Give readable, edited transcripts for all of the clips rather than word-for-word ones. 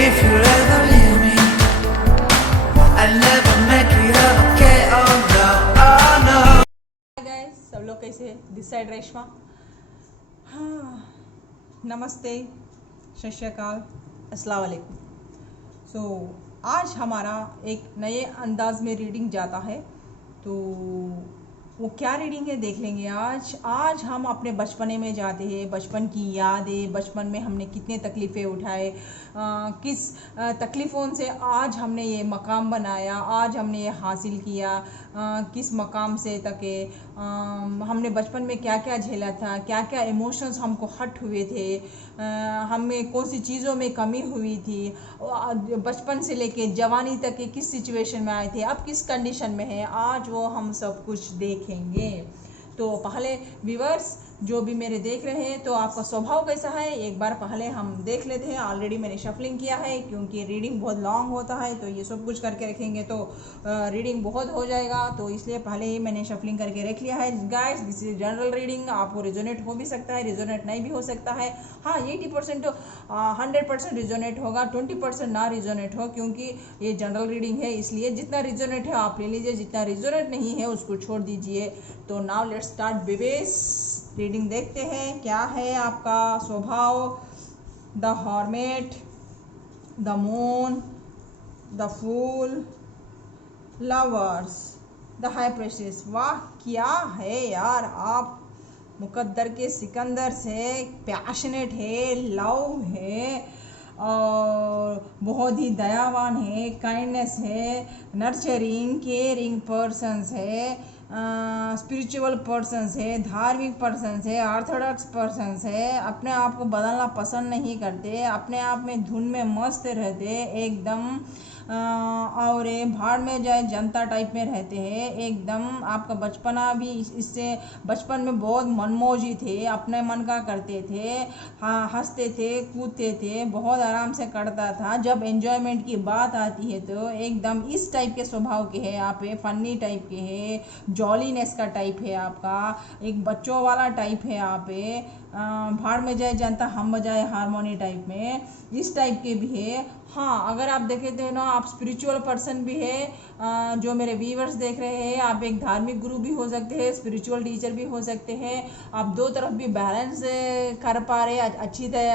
if you'll ever leave me. I'll never make it up, okay, oh no, oh no. Hi guys, सब लोग कैसे हैं? This side Reshma. हाँ, नमस्ते, सत श्री अकाल, अस्सलाम वालेकुम। सो आज हमारा एक नए अंदाज में रीडिंग जाता है, तो वो क्या रीडिंग है देख लेंगे। आज हम अपने बचपने में जाते हैं, बचपन की यादें, बचपन में हमने कितने तकलीफ़ें उठाए, किस तकलीफ़ों से आज हमने ये मकाम बनाया, आज हमने ये हासिल किया, किस मकाम से तके, हमने बचपन में क्या क्या झेला था, क्या क्या इमोशंस हमको हट हुए थे, हमें कौन सी चीज़ों में कमी हुई थी, बचपन से लेके जवानी तक के किस सिचुएशन में आए थे, अब किस कंडीशन में है, आज वो हम सब कुछ देखेंगे। तो पहले व्यूअर्स जो भी मेरे देख रहे हैं, तो आपका स्वभाव कैसा है एक बार पहले हम देख लेते हैं। ऑलरेडी मैंने शफलिंग किया है क्योंकि रीडिंग बहुत लॉन्ग होता है, तो ये सब कुछ करके रखेंगे तो रीडिंग बहुत हो जाएगा, तो इसलिए पहले ही मैंने शफलिंग करके रख लिया है। Guys, this is general reading, आपको रिजोनेट हो भी सकता है, रिजोनेट नहीं भी हो सकता है। हाँ, 80% 100% रिजोनेट होगा, 20% ना रिजोनेट हो, क्योंकि ये जनरल रीडिंग है, इसलिए जितना रिजोनेट है आप ले लीजिए, जितना रिजोनेट नहीं है उसको छोड़ दीजिए। तो now let's start babies, reading देखते हैं क्या है आपका स्वभाव। The hermit, the moon, the fool, lovers, the high priestess. वाह, क्या है यार, आप मुकद्दर के सिकंदर से पैशनेट है, लव है, और बहुत ही दयावान है, काइंडनेस है, नर्चरिंग केयरिंग पर्सन्स है, स्पिरिचुअल पर्सन्स है, धार्मिक पर्सन्स है, ऑर्थोडॉक्स पर्सन्स है, अपने आप को बदलना पसंद नहीं करते, अपने आप में धुन में मस्त रहते एकदम, और ये भाड़ में जाए जनता टाइप में रहते हैं एकदम। आपका बचपना भी इससे, बचपन में बहुत मनमौजी थे, अपने मन का करते थे, हाँ, हंसते थे, कूदते थे, बहुत आराम से कटता था। जब एंजॉयमेंट की बात आती है तो एकदम इस टाइप के स्वभाव के हैं आप, फनी टाइप के हैं, जॉलीनेस का टाइप है आपका, एक बच्चों वाला टाइप है आप, भाड़ में जाए जनता हम बजाए हारमोनी टाइप में, इस टाइप के भी है। हाँ, अगर आप देखे तो ना, आप स्पिरिचुअल पर्सन भी है, जो मेरे व्यूअर्स देख रहे हैं, आप एक धार्मिक गुरु भी हो सकते हैं, स्पिरिचुअल टीचर भी हो सकते हैं, आप दो तरफ भी बैलेंस कर पा रहे हैं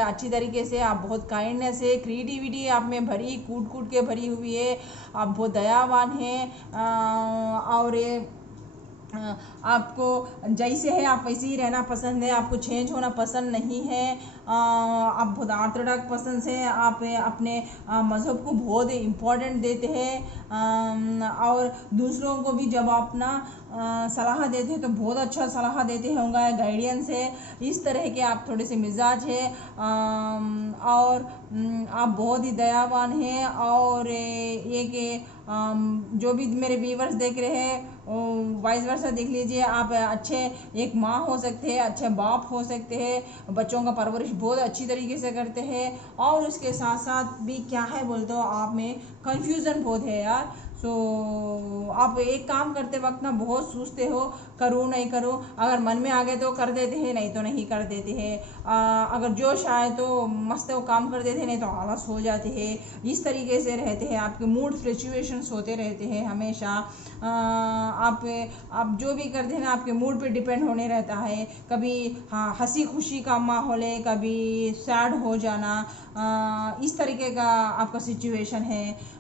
अच्छी तरीके से। आप बहुत काइंडनेस है, क्रिएटिविटी आप में भरी, कूट कूट के भरी हुई है, आप बहुत दयावान हैं, और आपको जैसे है आप वैसे ही रहना पसंद है, आपको चेंज होना पसंद नहीं है, आप बहुत ऑर्थोडॉक्स पसंद से, आप अपने मज़हब को बहुत इम्पोर्टेंट देते हैं, और दूसरों को भी जब आप अपना सलाह देते हैं तो बहुत अच्छा सलाह देते होंगे, गाइडेंस है, इस तरह के आप थोड़े से मिजाज है, और आप बहुत ही दयावान हैं। और ये कि जो भी मेरे व्यूवर्स देख रहे हैं, वाइस वर्सा देख लीजिए, आप अच्छे एक माँ हो सकते हैं, अच्छे बाप हो सकते हैं, बच्चों का परवरिश बहुत अच्छी तरीके से करते हैं, और उसके साथ साथ भी क्या है बोलते हो, आप में कंफ्यूजन बहुत है यार। सो आप एक काम करते वक्त ना बहुत सोचते हो, करूँ नहीं करूँ, अगर मन में आ गए तो कर देते हैं, नहीं तो नहीं कर देते हैं, अगर जोश आए तो मस्त वो काम कर देते हैं, नहीं तो आलस हो जाते हैं, इस तरीके से रहते हैं। आपके मूड फ्लक्चुएशंस होते रहते हैं हमेशा, आप जो भी करते हैं ना, आपके मूड पे डिपेंड होने रहता है, कभी हाँ हंसी खुशी का माहौल है, कभी सैड हो जाना, इस तरीके का आपका सिचुएशन है।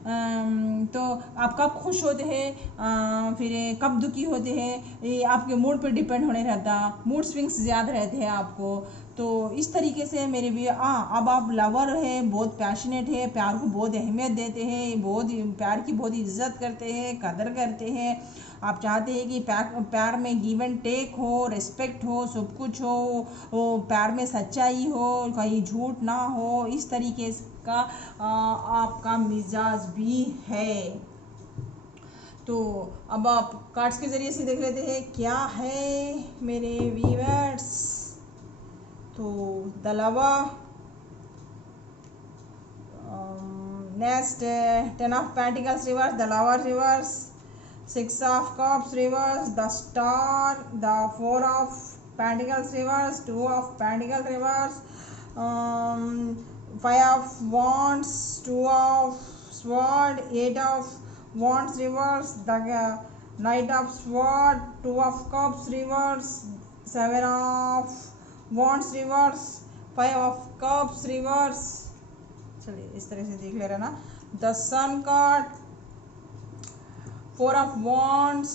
तो आप कब खुश होते हैं, फिर कब दुखी होते हैं, ये आपके मूड पर डिपेंड होने रहता, मूड स्विंग्स ज़्यादा रहते हैं आपको। तो इस तरीके से मेरे भी अब आप लवर है, बहुत पैशनेट है, प्यार को बहुत अहमियत देते हैं, बहुत प्यार की बहुत इज्जत करते हैं, कदर करते हैं। आप चाहते हैं कि प्यार में गिव एंड टेक हो, रिस्पेक्ट हो, सब कुछ हो प्यार में सच्चाई हो, कहीं झूठ ना हो, इस तरीके का आपका मिजाज भी है। तो अब आप कार्ड्स के ज़रिए से देख लेते हैं क्या है मेरे व्यूअर्स। तो the lover, next 10 of pentacles reverse, the lover reverse, 6 of cups reverse, the star, the 4 of pentacles reverse, 2 of pentacles reverse, 5 of wands, 2 of sword, 8 of wands reverse, the knight of sword, 2 of cups reverse, 7 of wands reverse, 5 of cups reverse. चलिए इस तरह से देख ले रहे ना. The sun card, 4 of wands,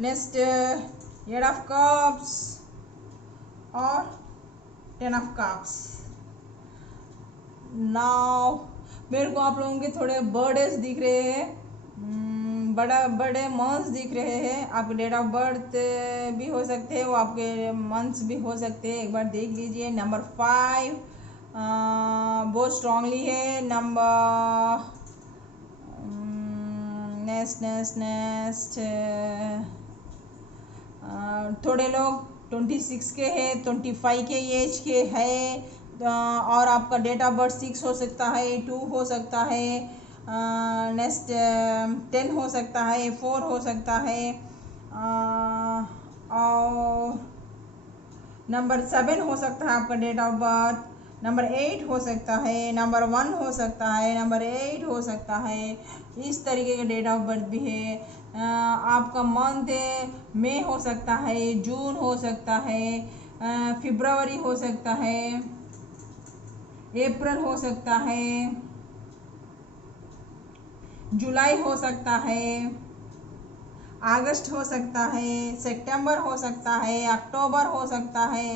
next 8 of cups और 10 of cups. Now मेरे को आप लोगों के थोड़े बर्थडेज दिख रहे हैं, बड़े मंथ्स दिख रहे हैं. आपके डेट ऑफ बर्थ भी हो सकते हैं, वो आपके मंथ्स भी हो सकते हैं. एक बार देख लीजिए. नंबर 5 बहुत स्ट्रांगली है. नंबर नेक्स्ट थोड़े लोग 26 के हैं, 25 के एज के हैं, और आपका डेट ऑफ बर्थ 6 हो सकता है, 2 हो सकता है, नेक्स्ट 10 हो सकता है, 4 हो सकता है, और नंबर 7 हो सकता है आपका डेट ऑफ बर्थ. नंबर 8 हो सकता है, नंबर 1 हो सकता है, नंबर 8 हो सकता है. इस तरीके का डेट ऑफ बर्थ भी है. आपका मंथ मई हो सकता है, जून हो सकता है, फरवरी हो सकता है, अप्रैल हो सकता है, जुलाई हो सकता है, अगस्त हो सकता है, सितंबर हो सकता है, अक्टूबर हो सकता है.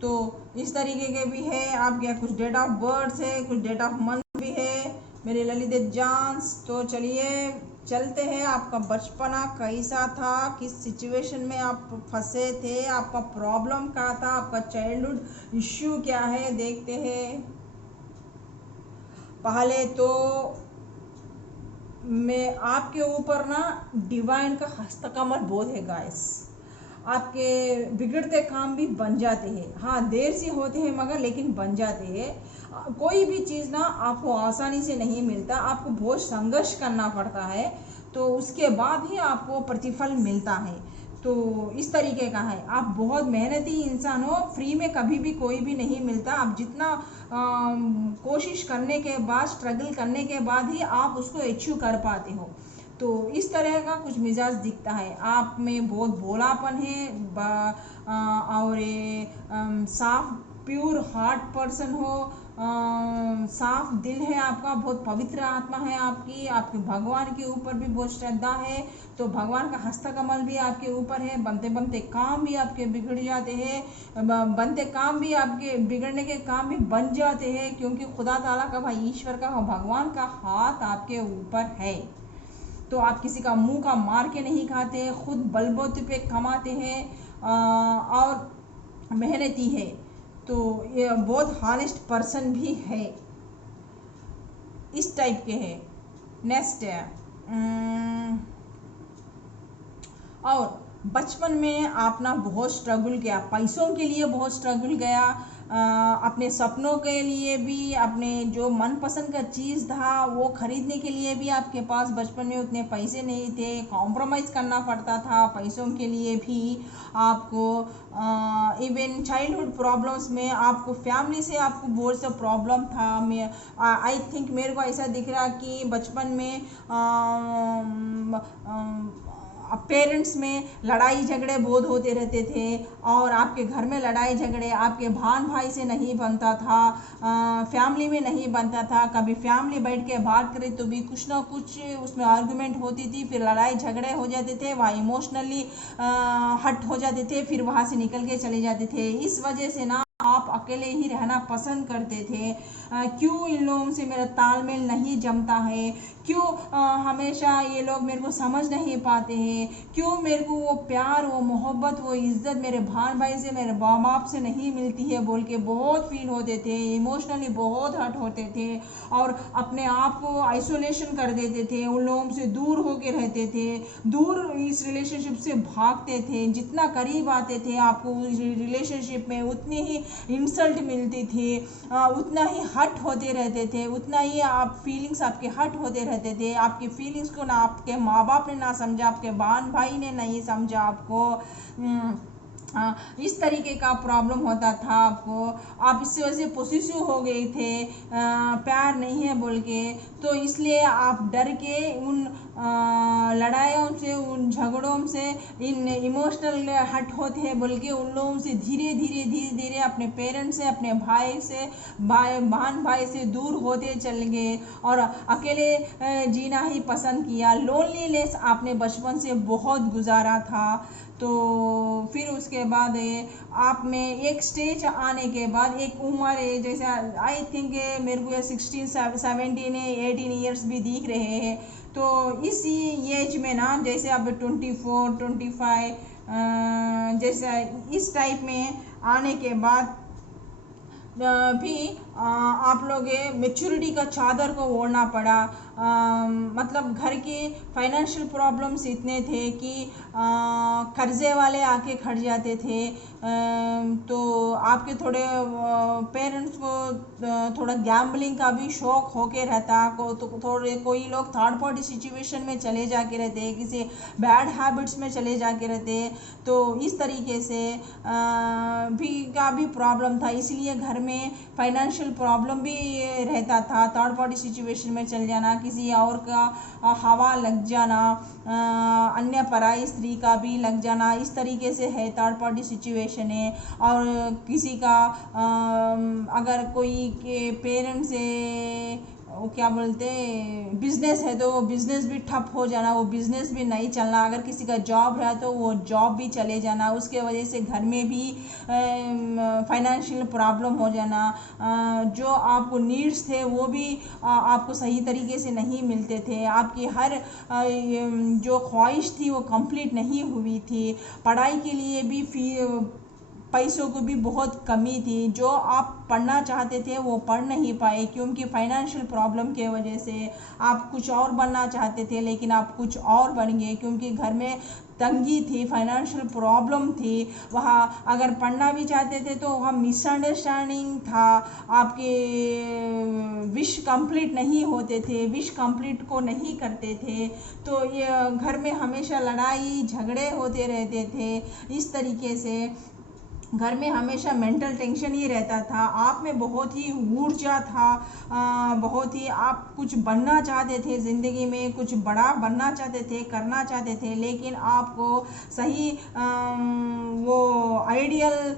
तो इस तरीके के भी है. आपके यहाँ कुछ डेट ऑफ बर्थ है, कुछ डेट ऑफ मंथ भी है मेरे ललित जांस. तो चलिए चलते हैं. आपका बचपना कैसा था, किस सिचुएशन में आप फंसे थे, आपका प्रॉब्लम क्या था, आपका चाइल्डहुड इश्यू क्या है, देखते हैं. पहले तो मैं आपके ऊपर ना डिवाइन का हस्तकमल बहुत है गाइस. आपके बिगड़ते काम भी बन जाते हैं. हाँ, देर से होते हैं मगर लेकिन बन जाते हैं. कोई भी चीज़ ना आपको आसानी से नहीं मिलता, आपको बहुत संघर्ष करना पड़ता है, तो उसके बाद ही आपको प्रतिफल मिलता है. तो इस तरीके का है. आप बहुत मेहनती इंसान हो, फ्री में कभी भी कोई भी नहीं मिलता. आप जितना कोशिश करने के बाद, स्ट्रगल करने के बाद ही आप उसको अचीव कर पाते हो. तो इस तरह का कुछ मिजाज दिखता है. आप में बहुत भोलापन है, और साफ प्योर हार्ट पर्सन हो, साफ दिल है आपका, बहुत पवित्र आत्मा है आपकी. आपके भगवान के ऊपर भी बहुत श्रद्धा है, तो भगवान का हस्तकमल भी आपके ऊपर है. बनते बनते काम भी आपके बिगड़ जाते हैं, बनते काम भी आपके बिगड़ने के काम भी बन जाते हैं, क्योंकि खुदा ताला का, भाई ईश्वर का, भगवान का हाथ आपके ऊपर है. तो आप किसी का मुंह का मार के नहीं खाते, खुद बलबूते पे कमाते हैं, और मेहनती है. तो ये बहुत हॉनेस्ट पर्सन भी है, इस टाइप के है. नेक्स्ट है, और बचपन में आपने बहुत स्ट्रगल किया, पैसों के लिए बहुत स्ट्रगल किया, अपने सपनों के लिए भी, अपने जो मनपसंद का चीज़ था वो खरीदने के लिए भी आपके पास बचपन में उतने पैसे नहीं थे. कॉम्प्रोमाइज़ करना पड़ता था पैसों के लिए भी आपको. इवन चाइल्डहुड प्रॉब्लम्स में आपको फैमिली से आपको बहुत सा प्रॉब्लम था. मैं आई थिंक मेरे को ऐसा दिख रहा कि बचपन में पेरेंट्स में लड़ाई झगड़े बहुत होते रहते थे, और आपके घर में लड़ाई झगड़े आपके बहन भाई से नहीं बनता था, फैमिली में नहीं बनता था. कभी फैमिली बैठ के बात करे तो भी कुछ ना कुछ उसमें आर्गुमेंट होती थी, फिर लड़ाई झगड़े हो जाते थे, वहाँ इमोशनली हट हो जाते थे, फिर वहाँ से निकल के चले जाते थे. इस वजह से ना आप अकेले ही रहना पसंद करते थे. क्यों इन लोगों से मेरा तालमेल नहीं जमता है, क्यों हमेशा ये लोग मेरे को समझ नहीं पाते हैं, क्यों मेरे को वो प्यार, वो मोहब्बत, वो इज़्ज़त मेरे भाई भाई से, मेरे माँ बाप से नहीं मिलती है बोल के बहुत फील होते थे. इमोशनली बहुत हर्ट होते थे, और अपने आप को आइसोलेशन कर देते थे, उन लोगों से दूर होके रहते थे, दूर इस रिलेशनशिप से भागते थे. जितना करीब आते थे आपको उस रिलेशनशिप में उतनी ही इंसल्ट मिलती थी, उतना ही हट होते रहते थे, उतना ही आप फीलिंग्स आपके हट होते रहते थे. आपकी फीलिंग्स को ना आपके माँ बाप ने ना समझा, आपके बहन भाई ने नहीं समझा आपको. इस तरीके का प्रॉब्लम होता था आपको, आप इससे वजह से पोसेसिव हो गए थे, प्यार नहीं है बोल के, तो इसलिए आप डर के उन लड़ाइयों से, उन झगड़ों से, इन इमोशनल हट होते हैं बोल के उन लोगों से धीरे धीरे अपने पेरेंट्स से, अपने भाई से, बहन भाई से दूर होते चल गए और अकेले जीना ही पसंद किया। लोनलीनेस आपने बचपन से बहुत गुजारा था। तो फिर उसके बाद आप में एक स्टेज आने के बाद एक उम्र है, जैसे आई थिंक मेरे को 16 17 18 ईयर्स भी दिख रहे हैं। तो इस एज में ना, जैसे अब 24 25 जैसे इस टाइप में आने के बाद भी आप लोग मेच्योरिटी का चादर को ओढ़ना पड़ा। मतलब घर के फाइनेंशियल प्रॉब्लम्स इतने थे कि कर्जे वाले आके खड़ जाते थे। तो आपके थोड़े पेरेंट्स को थोड़ा गैम्बलिंग का भी शौक होके रहता को, तो थोड़े कोई लोग थर्ड पार्टी सिचुएशन में चले जाके रहते, किसी बैड हैबिट्स में चले जाके रहते। तो इस तरीके से भी प्रॉब्लम था, इसलिए घर में फाइनेंशियल प्रॉब्लम भी रहता था। थर्ड पार्टी सिचुएशन में चल जाना, किसी और का हवा लग जाना, अन्य पराई स्त्री का भी लग जाना, इस तरीके से है थर्ड पार्टी सिचुएशन है। और किसी का अगर कोई के पेरेंट्स से वो क्या बोलते बिजनेस है तो वो बिजनेस भी ठप हो जाना, वो बिजनेस भी नहीं चलना। अगर किसी का जॉब है तो वो जॉब भी चले जाना, उसके वजह से घर में भी फाइनेंशियल प्रॉब्लम हो जाना। जो आपको नीड्स थे वो भी आपको सही तरीके से नहीं मिलते थे, आपकी हर जो ख्वाहिश थी वो कंप्लीट नहीं हुई थी। पढ़ाई के लिए भी पैसों की भी बहुत कमी थी, जो आप पढ़ना चाहते थे वो पढ़ नहीं पाए क्योंकि फाइनेंशियल प्रॉब्लम के वजह से। आप कुछ और बनना चाहते थे लेकिन आप कुछ और बन गए क्योंकि घर में तंगी थी, फाइनेंशियल प्रॉब्लम थी। वहाँ अगर पढ़ना भी चाहते थे तो वहाँ मिसअंडरस्टैंडिंग था, आपके विश कंप्लीट नहीं होते थे, विश कंप्लीट को नहीं करते थे। तो ये घर में हमेशा लड़ाई झगड़े होते रहते थे। इस तरीके से घर में हमेशा मेंटल टेंशन ही रहता था। आप में बहुत ही ऊर्जा था, बहुत ही आप कुछ बनना चाहते थे ज़िंदगी में, कुछ बड़ा बनना चाहते थे, करना चाहते थे, लेकिन आपको सही वो आइडियल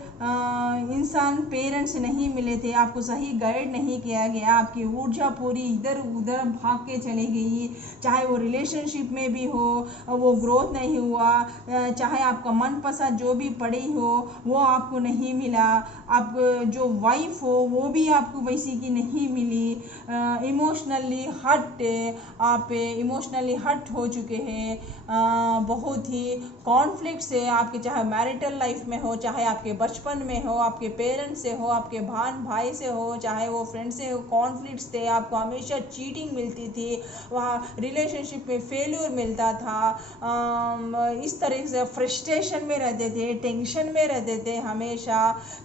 इंसान पेरेंट्स नहीं मिले थे, आपको सही गाइड नहीं किया गया। आपकी ऊर्जा पूरी इधर उधर भाग के चली गई, चाहे वो रिलेशनशिप में भी हो वो ग्रोथ नहीं हुआ, चाहे आपका मनपसंद जो भी पढ़ी हो वो आपको नहीं मिला, आप जो वाइफ हो वो भी आपको वैसी की नहीं मिली। इमोशनली हट, आप इमोशनली हट हो चुके हैं। बहुत ही कॉन्फ्लिक्ट्स है आपके, चाहे मैरिटल लाइफ में हो, चाहे आपके बचपन में हो, आपके पेरेंट्स से हो, आपके बहन भाई से हो, चाहे वो फ्रेंड से हो, कॉन्फ्लिक्ट्स थे। आपको हमेशा चीटिंग मिलती थी, वहाँ रिलेशनशिप में फेल्यूर मिलता था। इस तरह से फ्रस्ट्रेशन में रहते थे, टेंशन में रहते थे हमेशा,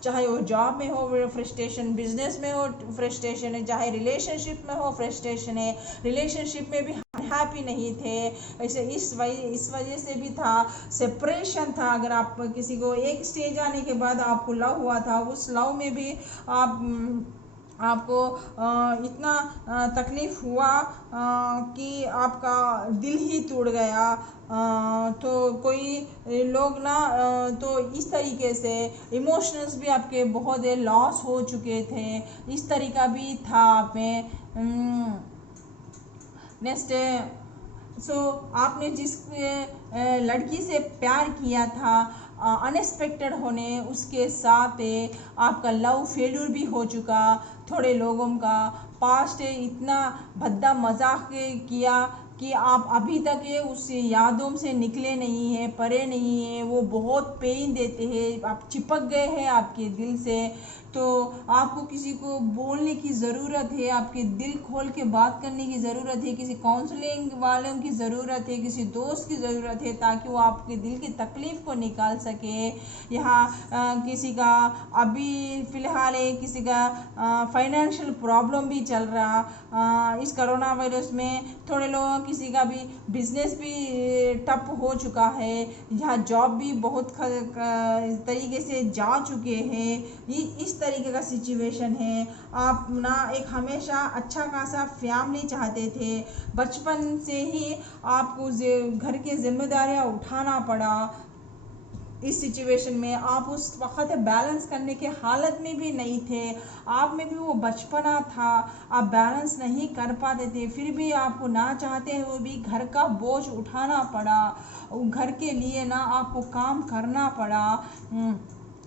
चाहे वो जॉब में हो फ्रस्ट्रेशन, बिजनेस में हो फ्रस्ट्रेशन है, चाहे रिलेशनशिप में हो फ्रस्ट्रेशन है। रिलेशनशिप में भी हैप्पी नहीं थे, ऐसे इस वजह से भी था, सेपरेशन था। अगर आप किसी को एक स्टेज आने के बाद आपको लव हुआ था, उस लव में भी आपको इतना तकलीफ़ हुआ कि आपका दिल ही टूट गया। तो कोई लोग ना तो इस तरीके से इमोशंस भी आपके बहुत लॉस हो चुके थे, इस तरीका भी था आप में। नेक्स्ट सो आपने जिस लड़की से प्यार किया था अनएक्सपेक्टेड होने उसके साथ आपका लव फेल्यूर भी हो चुका। थोड़े लोगों का पास्ट इतना भद्दा मजाक किया कि आप अभी तक उस यादों से निकले नहीं हैं, परे नहीं हैं, वो बहुत पेन देते हैं, आप चिपक गए हैं आपके दिल से। तो आपको किसी को बोलने की ज़रूरत है, आपके दिल खोल के बात करने की ज़रूरत है, किसी काउंसलिंग वालों की ज़रूरत है, किसी दोस्त की ज़रूरत है, ताकि वो आपके दिल की तकलीफ़ को निकाल सके। यहाँ किसी का अभी फ़िलहाल किसी का फाइनेंशियल प्रॉब्लम भी चल रहा, इस कोरोना वायरस में थोड़े लोगों किसी का भी बिजनेस भी ठप हो चुका है, यहाँ जॉब भी बहुत तरीके से जा चुके हैं। ये इस तरीके का सिचुएशन है। आप ना एक हमेशा अच्छा खासा फैमिली चाहते थे, बचपन से ही आपको घर की जिम्मेदारियां उठाना पड़ा। इस सिचुएशन में आप उस वक्त बैलेंस करने के हालत में भी नहीं थे, आप में भी वो बचपना था, आप बैलेंस नहीं कर पाते थे, फिर भी आपको ना चाहते हुए भी घर का बोझ उठाना पड़ा, घर के लिए ना आपको काम करना पड़ा।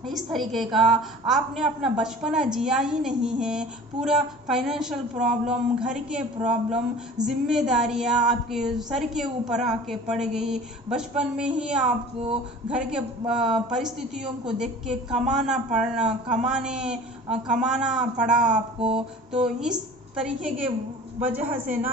इस तरीके का आपने अपना बचपना जिया ही नहीं है। पूरा फाइनेंशियल प्रॉब्लम, घर के प्रॉब्लम, जिम्मेदारियां आपके सर के ऊपर आके पड़ गई। बचपन में ही आपको घर के परिस्थितियों को देख के कमाना पड़ा आपको। तो इस तरीके के वजह से ना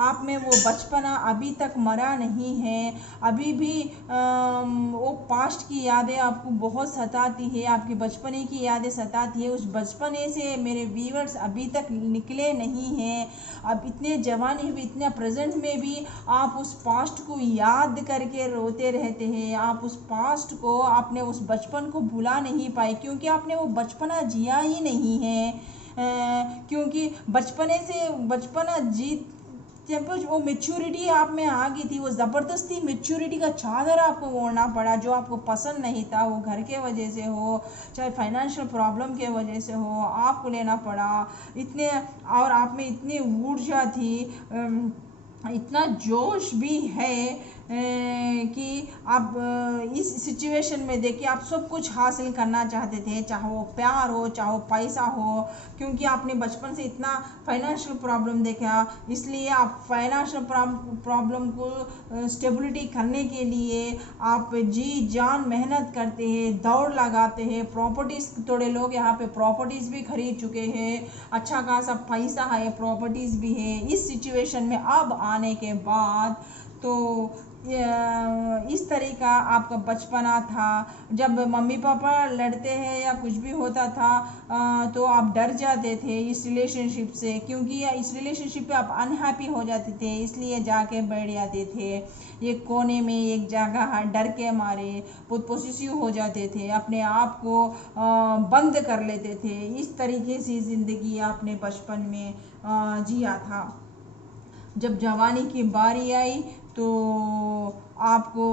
आप में वो बचपना अभी तक मरा नहीं है। अभी भी वो पास्ट की यादें आपको बहुत सताती है, आपके बचपने की यादें सताती है। उस बचपने से मेरे व्यूअर्स अभी तक निकले नहीं हैं। अब इतने जवानी भी, इतने प्रेजेंट में भी आप उस पास्ट को याद करके रोते रहते हैं। आप उस पास्ट को, आपने उस बचपन को भुला नहीं पाए, क्योंकि आपने वो बचपना जिया ही नहीं है। क्योंकि बचपना जीत जब वो मेच्योरिटी आप में आ गई थी, वो ज़बरदस्ती मेच्योरिटी का चादर आपको ओढ़ना पड़ा, जो आपको पसंद नहीं था, वो घर के वजह से हो, चाहे फाइनेंशियल प्रॉब्लम के वजह से हो, आपको लेना पड़ा। इतने, और आप में इतनी ऊर्जा थी, इतना जोश भी है कि आप इस सिचुएशन में देखिए, आप सब कुछ हासिल करना चाहते थे, चाहे वो प्यार हो, चाहे वो पैसा हो, क्योंकि आपने बचपन से इतना फाइनेंशियल प्रॉब्लम देखा, इसलिए आप फाइनेंशियल प्रॉब्लम को स्टेबिलिटी करने के लिए आप जी जान मेहनत करते हैं, दौड़ लगाते हैं। प्रॉपर्टीज़, थोड़े लोग यहाँ पे प्रॉपर्टीज़ भी खरीद चुके हैं, अच्छा खासा पैसा है, प्रॉपर्टीज़ भी है। इस सिचुएशन में अब आने के बाद तो इस तरीका आपका बचपना था। जब मम्मी पापा लड़ते हैं या कुछ भी होता था तो आप डर जाते थे इस रिलेशनशिप से, क्योंकि इस रिलेशनशिप पे आप अनहैप्पी हो जाते थे, इसलिए जाके बैठ जाते थे एक कोने में, एक जगह, डर के मारे बहुत पॉसेसिव हो जाते थे, अपने आप को बंद कर लेते थे। इस तरीके से ज़िंदगी आपने बचपन में जिया था। जब जवानी की बारी आई तो आपको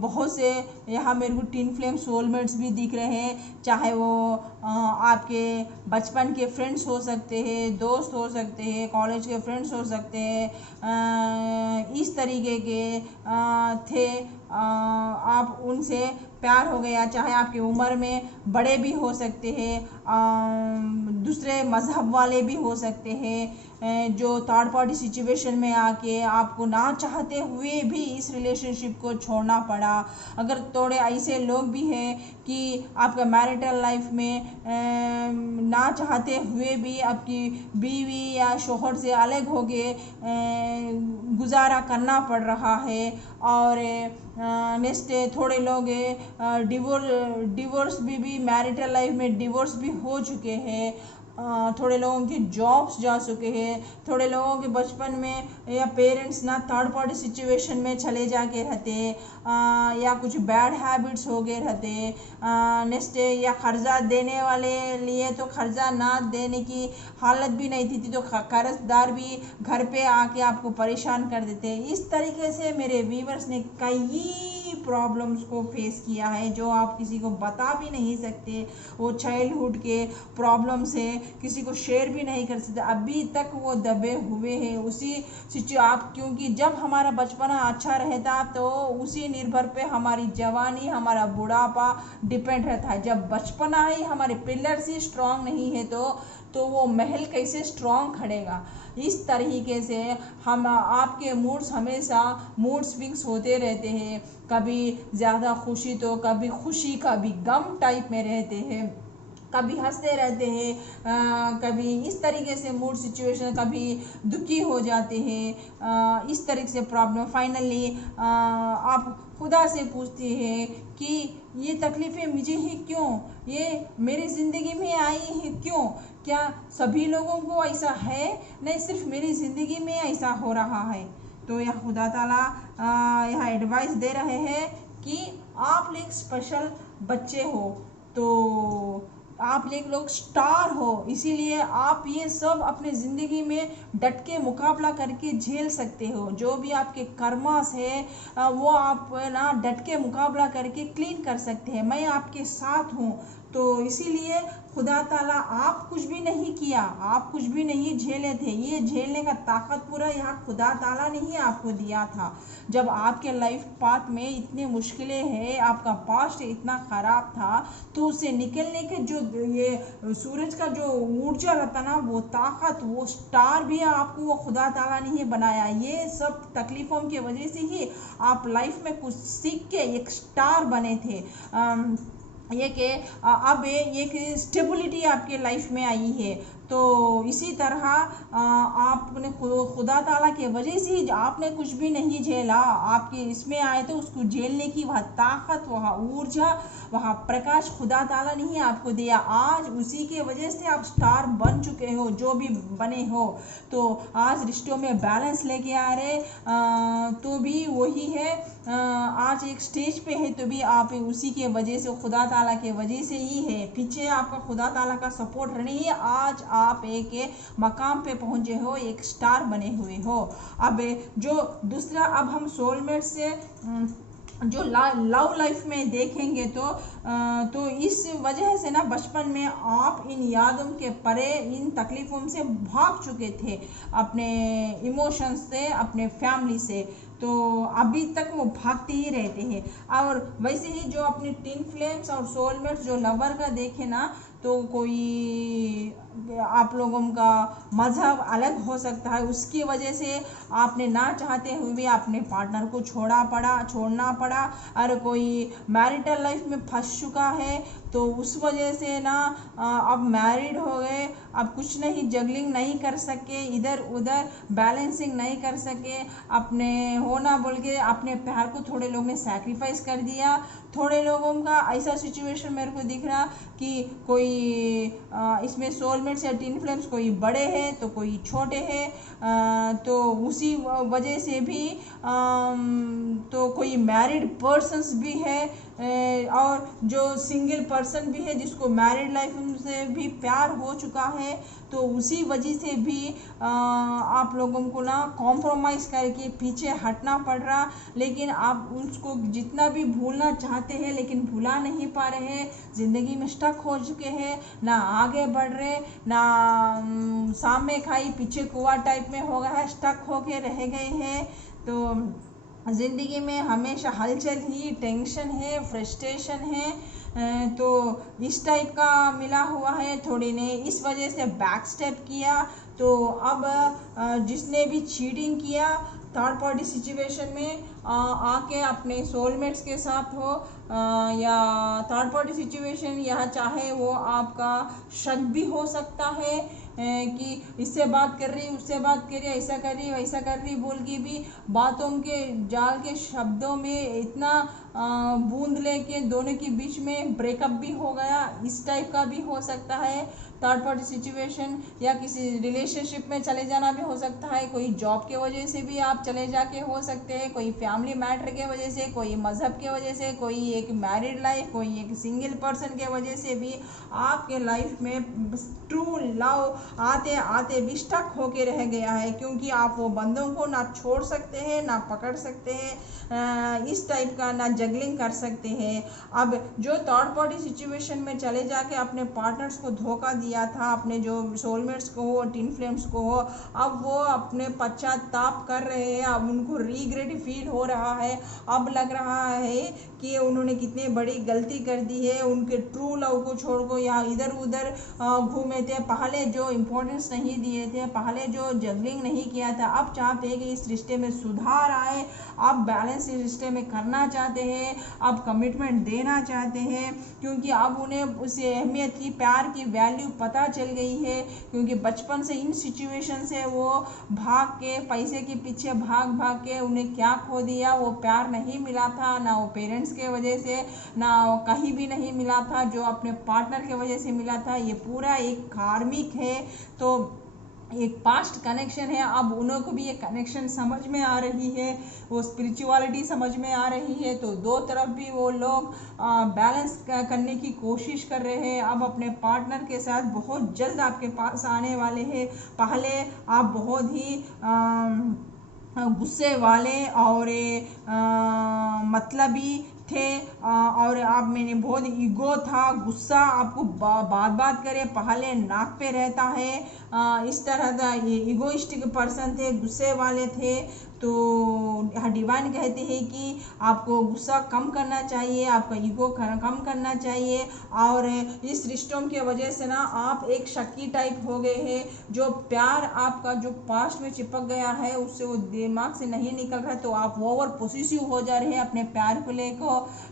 बहुत से यहाँ मेरे को ट्विन फ्लेम सोलमेट्स भी दिख रहे हैं, चाहे वो आपके बचपन के फ्रेंड्स हो सकते हैं, दोस्त हो सकते हैं, कॉलेज के फ्रेंड्स हो सकते हैं। इस तरीके के थे, आप उनसे प्यार हो गया, चाहे आपकी उम्र में बड़े भी हो सकते हैं, दूसरे मज़हब वाले भी हो सकते हैं, जो थर्ड पार्टी सिचुएशन में आके आपको ना चाहते हुए भी इस रिलेशनशिप को छोड़ना पड़ा। अगर थोड़े ऐसे लोग भी हैं कि आपका मैरिटल लाइफ में ना चाहते हुए भी आपकी बीवी या शोहर से अलग हो गए गुजारा करना पड़ रहा है, और नेक्स्ट थोड़े लोग डिवोर्स भी मैरिटल लाइफ में डिवोर्स भी हो चुके हैं, थोड़े लोगों के जॉब्स जा चुके हैं, थोड़े लोगों के बचपन में या पेरेंट्स ना थर्ड पार्टी सिचुएशन में चले जाके रहते, या कुछ बैड हैबिट्स हो गए रहते, नेक्स्ट या कर्जा देने वाले लिए तो कर्जा ना देने की हालत भी नहीं थी, तो कर्जदार भी घर पे आके आपको परेशान कर देते। इस तरीके से मेरे व्यूवर्स ने कई प्रॉब्लम्स को फेस किया है, जो आप किसी को बता भी नहीं सकते। वो चाइल्डहुड के प्रॉब्लम्स है, किसी को शेयर भी नहीं कर सकते, अभी तक वो दबे हुए हैं उसी आप, क्योंकि जब हमारा बचपना अच्छा रहता तो उसी निर्भर पे हमारी जवानी, हमारा बुढ़ापा डिपेंड रहता है। जब बचपना ही हमारे पिलर्स ही स्ट्रांग नहीं है तो वो महल कैसे स्ट्रांग खड़ेगा। इस तरीके से हम आपके मूड्स हमेशा मूड स्विंग्स होते रहते हैं, कभी ज़्यादा खुशी तो कभी खुशी, कभी गम टाइप में रहते हैं। कभी हंसते रहते हैं, कभी इस तरीके से मूड सिचुएशन, कभी दुखी हो जाते हैं, इस तरीके से प्रॉब्लम। फाइनली आप खुदा से पूछते हैं कि ये तकलीफ़ें मुझे ही क्यों, ये मेरी ज़िंदगी में आई है क्यों? क्या सभी लोगों को ऐसा है? नहीं, सिर्फ मेरी ज़िंदगी में ऐसा हो रहा है। तो यह खुदा ताला यह एडवाइस दे रहे हैं कि आप एक स्पेशल बच्चे हो, तो आप एक लोग स्टार हो, इसीलिए आप ये सब अपने ज़िंदगी में डट के मुकाबला करके झेल सकते हो। जो भी आपके कर्मास है वो आप ना डट के मुकाबला करके क्लीन कर सकते हैं। मैं आपके साथ हूँ। तो इसीलिए खुदा ताला आप कुछ भी नहीं किया, आप कुछ भी नहीं झेले थे, ये झेलने का ताकत पूरा यहाँ खुदा ताला ने ही आपको दिया था। जब आपके लाइफ पाथ में इतनी मुश्किलें हैं, आपका पास्ट इतना ख़राब था, तो उसे निकलने के जो ये सूरज का जो ऊर्जा रहता ना, वो ताकत, वो स्टार भी आपको वो खुदा ताला ने ही बनाया। ये सब तकलीफ़ों की वजह से ही आप लाइफ में कुछ सीख के एक स्टार बने थे। ये कि अब एक स्टेबिलिटी आपके लाइफ में आई है। तो इसी तरह आपने खुदा ताला के वजह से ही आपने कुछ भी नहीं झेला, आपके इसमें आए तो उसको झेलने की वह ताकत, वह ऊर्जा, वह प्रकाश खुदा ताला ने ही आपको दिया। आज उसी के वजह से आप स्टार बन चुके हो, जो भी बने हो। तो आज रिश्तों में बैलेंस लेके आ रहे तो भी वही है, आज एक स्टेज पे है तो भी आप उसी के वजह से, खुदा ताला के वजह से ही है। पीछे आपका खुदा ताला का सपोर्ट रहने ही आज आप एक मकाम पे पहुंचे हो, एक स्टार बने हुए हो। अब जो दूसरा, अब हम सोलमेट से जो लव लाइफ में देखेंगे तो इस वजह से ना बचपन में आप इन यादों के परे, इन तकलीफ़ों से भाग चुके थे, अपने इमोशंस से, अपने फैमिली से। तो अभी तक वो भागते ही रहते हैं। और वैसे ही जो अपने टिन फ्लेम्स और सोलमेट्स जो लवर का देखे ना, तो कोई आप लोगों का मज़हब अलग हो सकता है, उसकी वजह से आपने ना चाहते हुए भी अपने पार्टनर को छोड़ना पड़ा। और कोई मैरिटल लाइफ में फंस चुका है, तो उस वजह से ना अब मैरिड हो गए, अब कुछ नहीं, जगलिंग नहीं कर सके, इधर उधर बैलेंसिंग नहीं कर सके, अपने होना बोल के अपने प्यार को थोड़े लोगों ने सैक्रिफाइस कर दिया। थोड़े लोगों का ऐसा सिचुएशन मेरे को दिख रहा कि कोई इसमें सोलमेट्स या टिन फ्लेम्स कोई बड़े हैं तो कोई छोटे हैं, तो उसी वजह से भी तो कोई मैरिड पर्सन्स भी है, और जो सिंगल पर्सन भी है जिसको मैरिड लाइफ से भी प्यार हो चुका है। तो उसी वजह से भी आप लोगों को ना कॉम्प्रोमाइज़ करके पीछे हटना पड़ रहा। लेकिन आप उसको जितना भी भूलना चाहते हैं लेकिन भुला नहीं पा रहे हैं, ज़िंदगी में स्टक हो चुके हैं, ना आगे बढ़ रहे, ना सामने खाई पीछे कुआं टाइप में हो गया है, स्टक होके रह गए हैं। तो ज़िंदगी में हमेशा हलचल ही, टेंशन है, फ्रस्ट्रेशन है, तो इस टाइप का मिला हुआ है। थोड़ी ने इस वजह से बैक स्टेप किया। तो अब जिसने भी चीटिंग किया थर्ड पार्टी सिचुएशन में आके अपने सोलमेट्स के साथ हो, या थर्ड पार्टी सिचुएशन, या चाहे वो आपका शक भी हो सकता है कि इससे बात कर रही, उससे बात कर रही, ऐसा कर रही, वैसा कर रही बोल के भी बातों के जाल के शब्दों में इतना बूंद लेके दोनों के बीच में ब्रेकअप भी हो गया, इस टाइप का भी हो सकता है थर्ड पार्टी सिचुएशन। या किसी रिलेशनशिप में चले जाना भी हो सकता है, कोई जॉब के वजह से भी आप चले जाके हो सकते हैं, कोई फैमिली मैटर के वजह से, कोई मज़हब के वजह से, कोई एक मैरिड लाइफ, कोई एक सिंगल पर्सन के वजह से भी आपके लाइफ में ट्रू लव आते आते भी स्टक होके रह गया है, क्योंकि आप वो बंदों को ना छोड़ सकते हैं, ना पकड़ सकते हैं, इस टाइप का ना जगलिंग कर सकते हैं। अब जो थर्ड पार्टी सिचुएशन में चले जाके अपने पार्टनर्स को धोखा दिया था, अपने जो सोलमेट्स को हो, टिन फ्लेम्स को हो, अब वो अपने पश्चाताप कर रहे हैं, अब उनको रिग्रेट फील हो रहा है। अब लग रहा है कि उन्होंने कितनी बड़ी गलती कर दी है, उनके ट्रू लव को छोड़ को या इधर उधर घूमे थे, पहले जो इम्पोर्टेंस नहीं दिए थे, पहले जो जगलिंग नहीं किया था, अब चाहते हैं कि इस रिश्ते में सुधार आए, आप बैलेंस इस रिश्ते में करना चाहते हैं, अब कमिटमेंट देना चाहते हैं, क्योंकि अब उन्हें उस अहमियत की, प्यार की वैल्यू पता चल गई है। क्योंकि बचपन से इन सिचुएशन से वो भाग के, पैसे के पीछे भाग भाग के उन्हें क्या खो दिया, वो प्यार नहीं मिला था, ना वो पेरेंट्स के वजह से, ना वो कहीं भी नहीं मिला था, जो अपने पार्टनर के वजह से मिला था। ये पूरा एक कार्मिक है, तो एक पास्ट कनेक्शन है। अब उन्हों को भी ये कनेक्शन समझ में आ रही है, वो स्पिरिचुअलिटी समझ में आ रही है, तो दो तरफ भी वो लोग बैलेंस करने की कोशिश कर रहे हैं। अब अपने पार्टनर के साथ बहुत जल्द आपके पास आने वाले हैं। पहले आप बहुत ही गुस्से वाले और मतलबी थे, और आप मैंने बहुत ईगो था, गुस्सा आपको बात बात करे, पहले नाक पे रहता है, इस तरह का ये ईगोइस्टिक पर्सन थे, गुस्से वाले थे। तो डिवाइन कहते हैं कि आपको गुस्सा कम करना चाहिए, आपका ईगो कम करना चाहिए। और इस रिश्तों की वजह से ना आप एक शक्की टाइप हो गए हैं, जो प्यार आपका जो पास्ट में चिपक गया है उससे वो दिमाग से नहीं निकल रहा, तो आप ओवर पोसेसिव हो जा रहे हैं अपने प्यार को लेकर।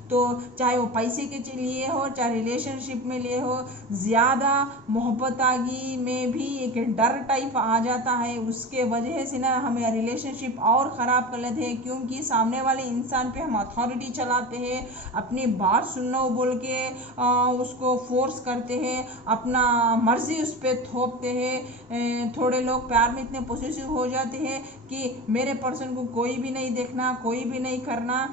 तो चाहे वो पैसे के लिए हो, चाहे रिलेशनशिप में लिए हो, ज़्यादा मोहब्बतागी में भी एक डर टाइप आ जाता है। उसके वजह से ना हमें रिलेशनशिप और ख़राब कर लेते हैं, क्योंकि सामने वाले इंसान पे हम अथॉरिटी चलाते हैं, अपनी बात सुनना बोल के उसको फोर्स करते हैं, अपना मर्जी उस पर थोपते हैं। थोड़े लोग प्यार में इतने पोसेसिव हो जाते हैं कि मेरे पर्सन को कोई भी नहीं देखना, कोई भी नहीं करना।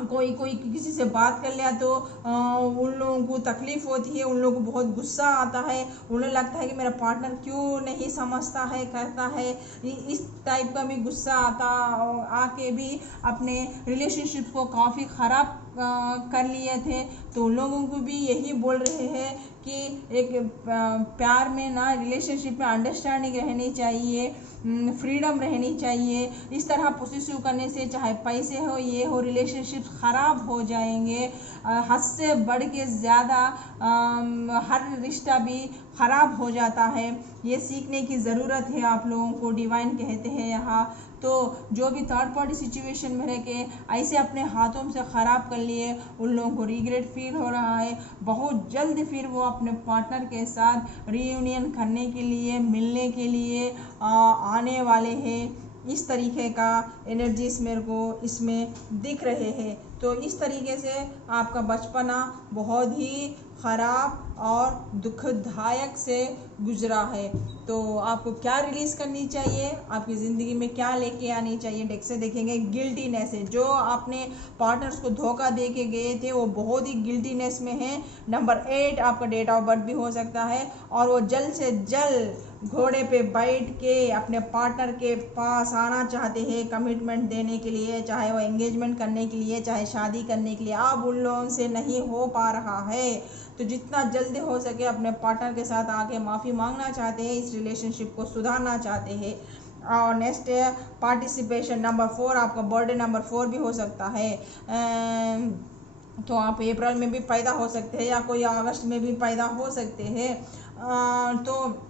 कोई किसी से बात कर लिया तो उन लोगों को तकलीफ़ होती है, उन लोगों को बहुत गुस्सा आता है, उन्हें लगता है कि मेरा पार्टनर क्यों नहीं समझता है, करता है, इस टाइप का भी गुस्सा आता, आके भी अपने रिलेशनशिप को काफ़ी ख़राब कर लिए थे। तो उन लोगों को भी यही बोल रहे हैं कि एक प्यार में ना, रिलेशनशिप में अंडरस्टैंडिंग रहनी चाहिए, फ्रीडम रहनी चाहिए। इस तरह पोसेसिव करने से चाहे पैसे हो, ये हो, रिलेशनशिप ख़राब हो जाएंगे। हद से बढ़ के ज़्यादा हर रिश्ता भी ख़राब हो जाता है। ये सीखने की ज़रूरत है आप लोगों को, डिवाइन कहते हैं यहाँ। तो जो भी थर्ड पार्टी सिचुएशन में रह के ऐसे अपने हाथों से ख़राब कर लिए, उन लोगों को रिग्रेट फील हो रहा है। बहुत जल्द फिर वो अपने पार्टनर के साथ रीयूनियन करने के लिए, मिलने के लिए आने वाले हैं। इस तरीके का एनर्जीज मेरे को इसमें दिख रहे हैं। तो इस तरीके से आपका बचपना बहुत ही ख़राब और दुखदायक से गुजरा है। तो आपको क्या रिलीज़ करनी चाहिए, आपकी ज़िंदगी में क्या लेके आनी चाहिए, डेक से देखेंगे गिल्टीनेस है। जो आपने पार्टनर्स को धोखा दे के गए थे वो बहुत ही गिल्टीनेस में है। नंबर 8 आपका डेट ऑफ बर्थ भी हो सकता है, और वो जल्द से जल्द घोड़े पे बैठ के अपने पार्टनर के पास आना चाहते हैं कमिटमेंट देने के लिए, चाहे वो एंगेजमेंट करने के लिए, चाहे शादी करने के लिए। अब उन लोगों से नहीं हो पा रहा है, तो जितना जल्दी हो सके अपने पार्टनर के साथ आके माफ़ी मांगना चाहते हैं, इस रिलेशनशिप को सुधारना चाहते हैं। और नेक्स्ट है पार्टिसिपेशन। नंबर 4 आपका बर्थडे नंबर 4 भी हो सकता है। तो आप अप्रैल में भी पैदा हो सकते हैं या कोई अगस्त में भी पैदा हो सकते हैं। तो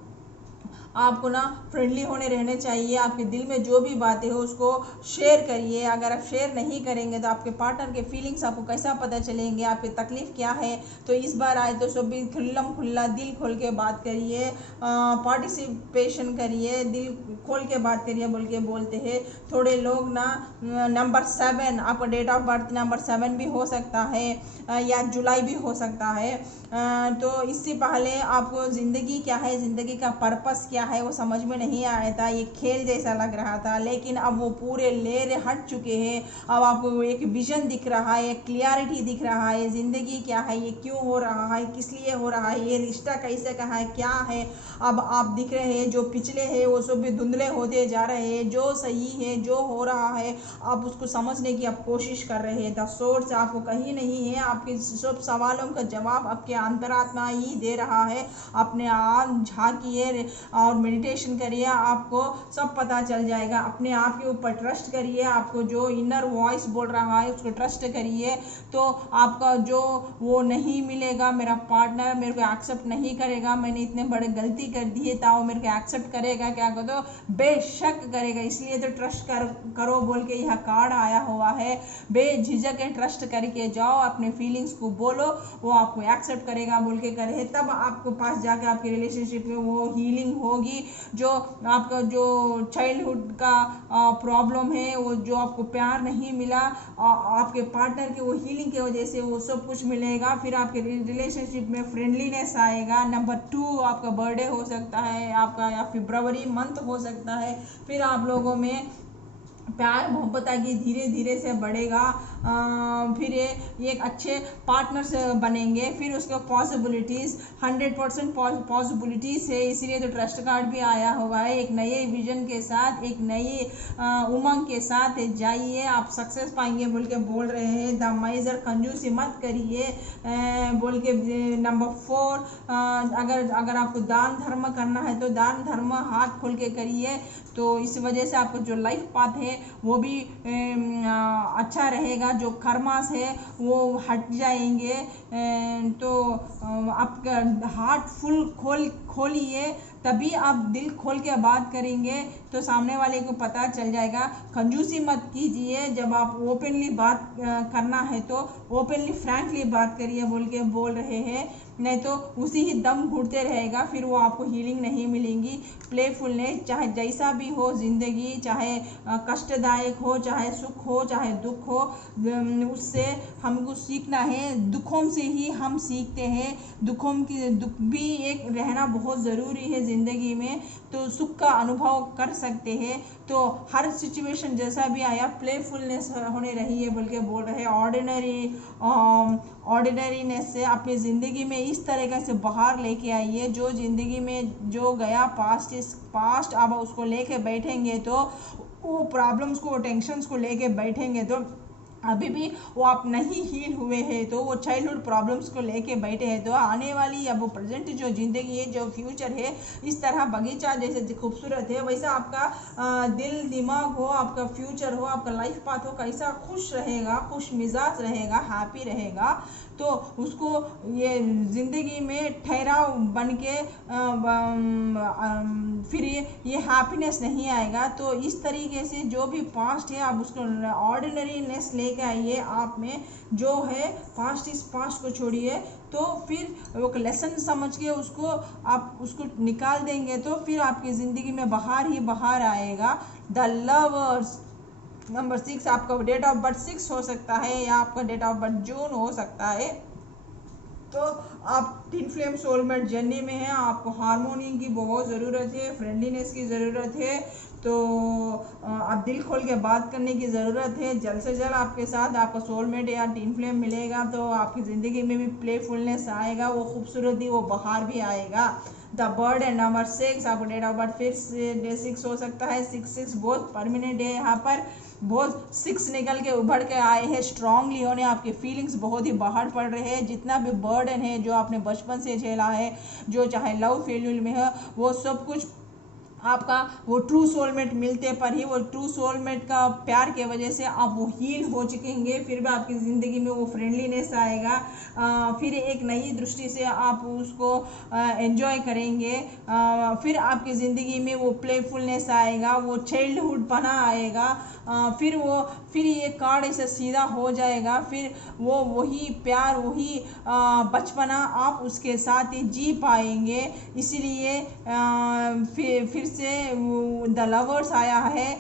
आपको ना फ्रेंडली होने रहने चाहिए। आपके दिल में जो भी बातें हो उसको शेयर करिए। अगर आप शेयर नहीं करेंगे तो आपके पार्टनर के फीलिंग्स आपको कैसा पता चलेंगे, आपकी तकलीफ़ क्या है। तो इस बार आए तो सब भी खुल्लम खुल्ला दिल खोल के बात करिए, पार्टिसिपेशन करिए, दिल खोल के बात करिए बोल के बोलते हैं। थोड़े लोग ना नंबर 7 आपका डेट ऑफ बर्थ नंबर 7 भी हो सकता है या जुलाई भी हो सकता है। तो इससे पहले आपको ज़िंदगी क्या है, ज़िंदगी का पर्पस क्या है वो समझ में नहीं आया था, ये खेल जैसा लग रहा था। लेकिन अब वो पूरे लेर हट चुके हैं। अब आपको एक विजन दिख रहा है, एक क्लियरिटी दिख रहा है, ज़िंदगी क्या है, ये क्यों हो रहा है, किस लिए हो रहा है, ये रिश्ता कैसे का है, क्या है। अब आप दिख रहे हैं जो पिछले हैं वो सब भी धुंधले होते जा रहे हैं। जो सही है, जो हो रहा है, आप उसको समझने की आप कोशिश कर रहे हैं। द सोर्स आपको कहीं नहीं है, आपके सब सवालों का जवाब आपके अंतरात्मा ही दे रहा है। अपने आप झांकिए और मेडिटेशन करिए, आपको सब पता चल जाएगा। अपने आप के ऊपर ट्रस्ट करिए, आपको जो इनर वॉइस बोल रहा है उसको ट्रस्ट करिए, तो आपका जो वो नहीं मिलेगा, मेरा पार्टनर मेरे को एक्सेप्ट नहीं करेगा, मैंने इतने बड़े गलती कर दी है ताओ मेरे को एक्सेप्ट करेगा क्या कहते हो, बेशक करेगा। इसलिए तो ट्रस्ट करो बोल के यह कार्ड आया हुआ है। बेझिझक ट्रस्ट करके जाओ, अपने फीलिंग्स को बोलो, वो आपको एक्सेप्ट करेगा बोल के करे, तब आपको पास जाके आपके रिलेशनशिप में वो हीलिंग होगी। जो आपका जो चाइल्डहुड का प्रॉब्लम है, वो जो आपको प्यार नहीं मिला आपके पार्टनर के, वो हीलिंग की वजह से वो सब कुछ मिलेगा। फिर आपके रिलेशनशिप में फ्रेंडलीनेस आएगा। नंबर 2, आपका बर्थडे हो सकता है आपका, या फरवरी मंथ हो सकता है, फिर आप लोगों में प्यार मोहब्बत की धीरे धीरे से बढ़ेगा। फिर ये एक अच्छे पार्टनर्स बनेंगे। फिर उसके पॉसिबिलिटीज़ 100% पॉसिबिलिटीज़ है, इसीलिए तो ट्रस्ट कार्ड भी आया हुआ है। एक नए विजन के साथ, एक नई उमंग के साथ जाइए, आप सक्सेस पाएंगे बोल के बोल रहे हैं। द माइजर, कंजूसी मत करिए बोल के। नंबर 4, अगर आपको दान धर्म करना है तो दान धर्म हाथ खोल के करिए, तो इस वजह से आपका जो लाइफ पाथ है वो भी अच्छा रहेगा। जो कर्मास है वो हट जाएंगे। तो आपका हार्ट फुल खोलिए, तभी आप दिल खोल के बात करेंगे तो सामने वाले को पता चल जाएगा। कंजूसी मत कीजिए, जब आप ओपनली बात करना है तो ओपनली फ्रैंकली बात करिए बोल के बोल रहे हैं, नहीं तो उसी ही दम घुटते रहेगा, फिर वो आपको हीलिंग नहीं मिलेंगी। प्लेफुलनेस, चाहे जैसा भी हो ज़िंदगी, चाहे कष्टदायक हो, चाहे सुख हो, चाहे दुख हो, उससे हमको सीखना है। दुखों से ही हम सीखते हैं। दुख भी एक रहना बहुत ज़रूरी है ज़िंदगी में, तो सुख का अनुभव कर सकते हैं। तो हर सिचुएशन जैसा भी आया, प्लेफुलनेस होने रही है बोल के बोल रहे हैं। ऑर्डिनरीनेस से अपनी ज़िंदगी में इस तरीके से बाहर लेके आइए। जो ज़िंदगी में जो गया पास्ट इज पास्ट, अब उसको लेके बैठेंगे तो वो प्रॉब्लम्स को, टेंशन्स को लेके बैठेंगे तो अभी भी वो आप नहीं हील हुए हैं, तो वो चाइल्डहुड प्रॉब्लम्स को लेके बैठे हैं, तो आने वाली अब वो प्रेजेंट जो ज़िंदगी है, जो फ्यूचर है, इस तरह बगीचा जैसे खूबसूरत है, वैसा आपका दिल दिमाग हो, आपका फ्यूचर हो, आपका लाइफ पाथ हो, कैसा खुश रहेगा, खुश मिजाज रहेगा, हैप्पी रहेगा, तो उसको ये ज़िंदगी में ठहराव बन के फिर ये हैप्पीनेस नहीं आएगा। तो इस तरीके से जो भी पास्ट है आप उसको ऑर्डिनरीनेस लेके आइए आप में, जो है पास्ट इस पास्ट को छोड़िए, तो फिर वो लेसन समझ के उसको आप उसको निकाल देंगे, तो फिर आपकी ज़िंदगी में बाहर ही बाहर आएगा। द लवर्स, नंबर 6, आपका डेट ऑफ बर्थ 6 हो सकता है, या आपका डेट ऑफ बर्थ जून हो सकता है। तो आप ट्विन फ्लेम सोलमेट जर्नी में हैं, आपको हार्मोनी की बहुत ज़रूरत है, फ्रेंडलीनेस की ज़रूरत है, तो आप दिल खोल के बात करने की ज़रूरत है। जल्द से जल्द आपके साथ आपका सोलमेट या ट्विन फ्लेम मिलेगा, तो आपकी ज़िंदगी में भी प्लेफुलनेस आएगा, वो खूबसूरती वो बाहर भी आएगा। द बर्ड एंड नंबर 6, आपको डेट ऑफ बर्थ फिर डे 6 हो सकता है। 6 बहुत परमानेंट है, यहाँ पर बहुत 6 निकल के उभर के आए हैं स्ट्रांगली होने। आपके फीलिंग्स बहुत ही बाहर पड़ रहे हैं, जितना भी बर्डन है जो आपने बचपन से झेला है, जो चाहे लव फेल्यूर में है, वो सब कुछ आपका वो ट्रू सोलमेट मिलते पर ही, वो ट्रू सोलमेट का प्यार के वजह से आप वो हील हो चुकेंगे। फिर भी आपकी ज़िंदगी में वो फ्रेंडलीनेस आएगा, फिर एक नई दृष्टि से आप उसको एंजॉय करेंगे। फिर आपकी ज़िंदगी में वो प्लेफुलनेस आएगा, वो चाइल्डहुड पना आएगा। फिर ये कार्ड ऐसे सीधा हो जाएगा, फिर वो वही प्यार, वही बचपना आप उसके साथ ही जी पाएंगे। इसीलिए फिर से द लवर्स आया है।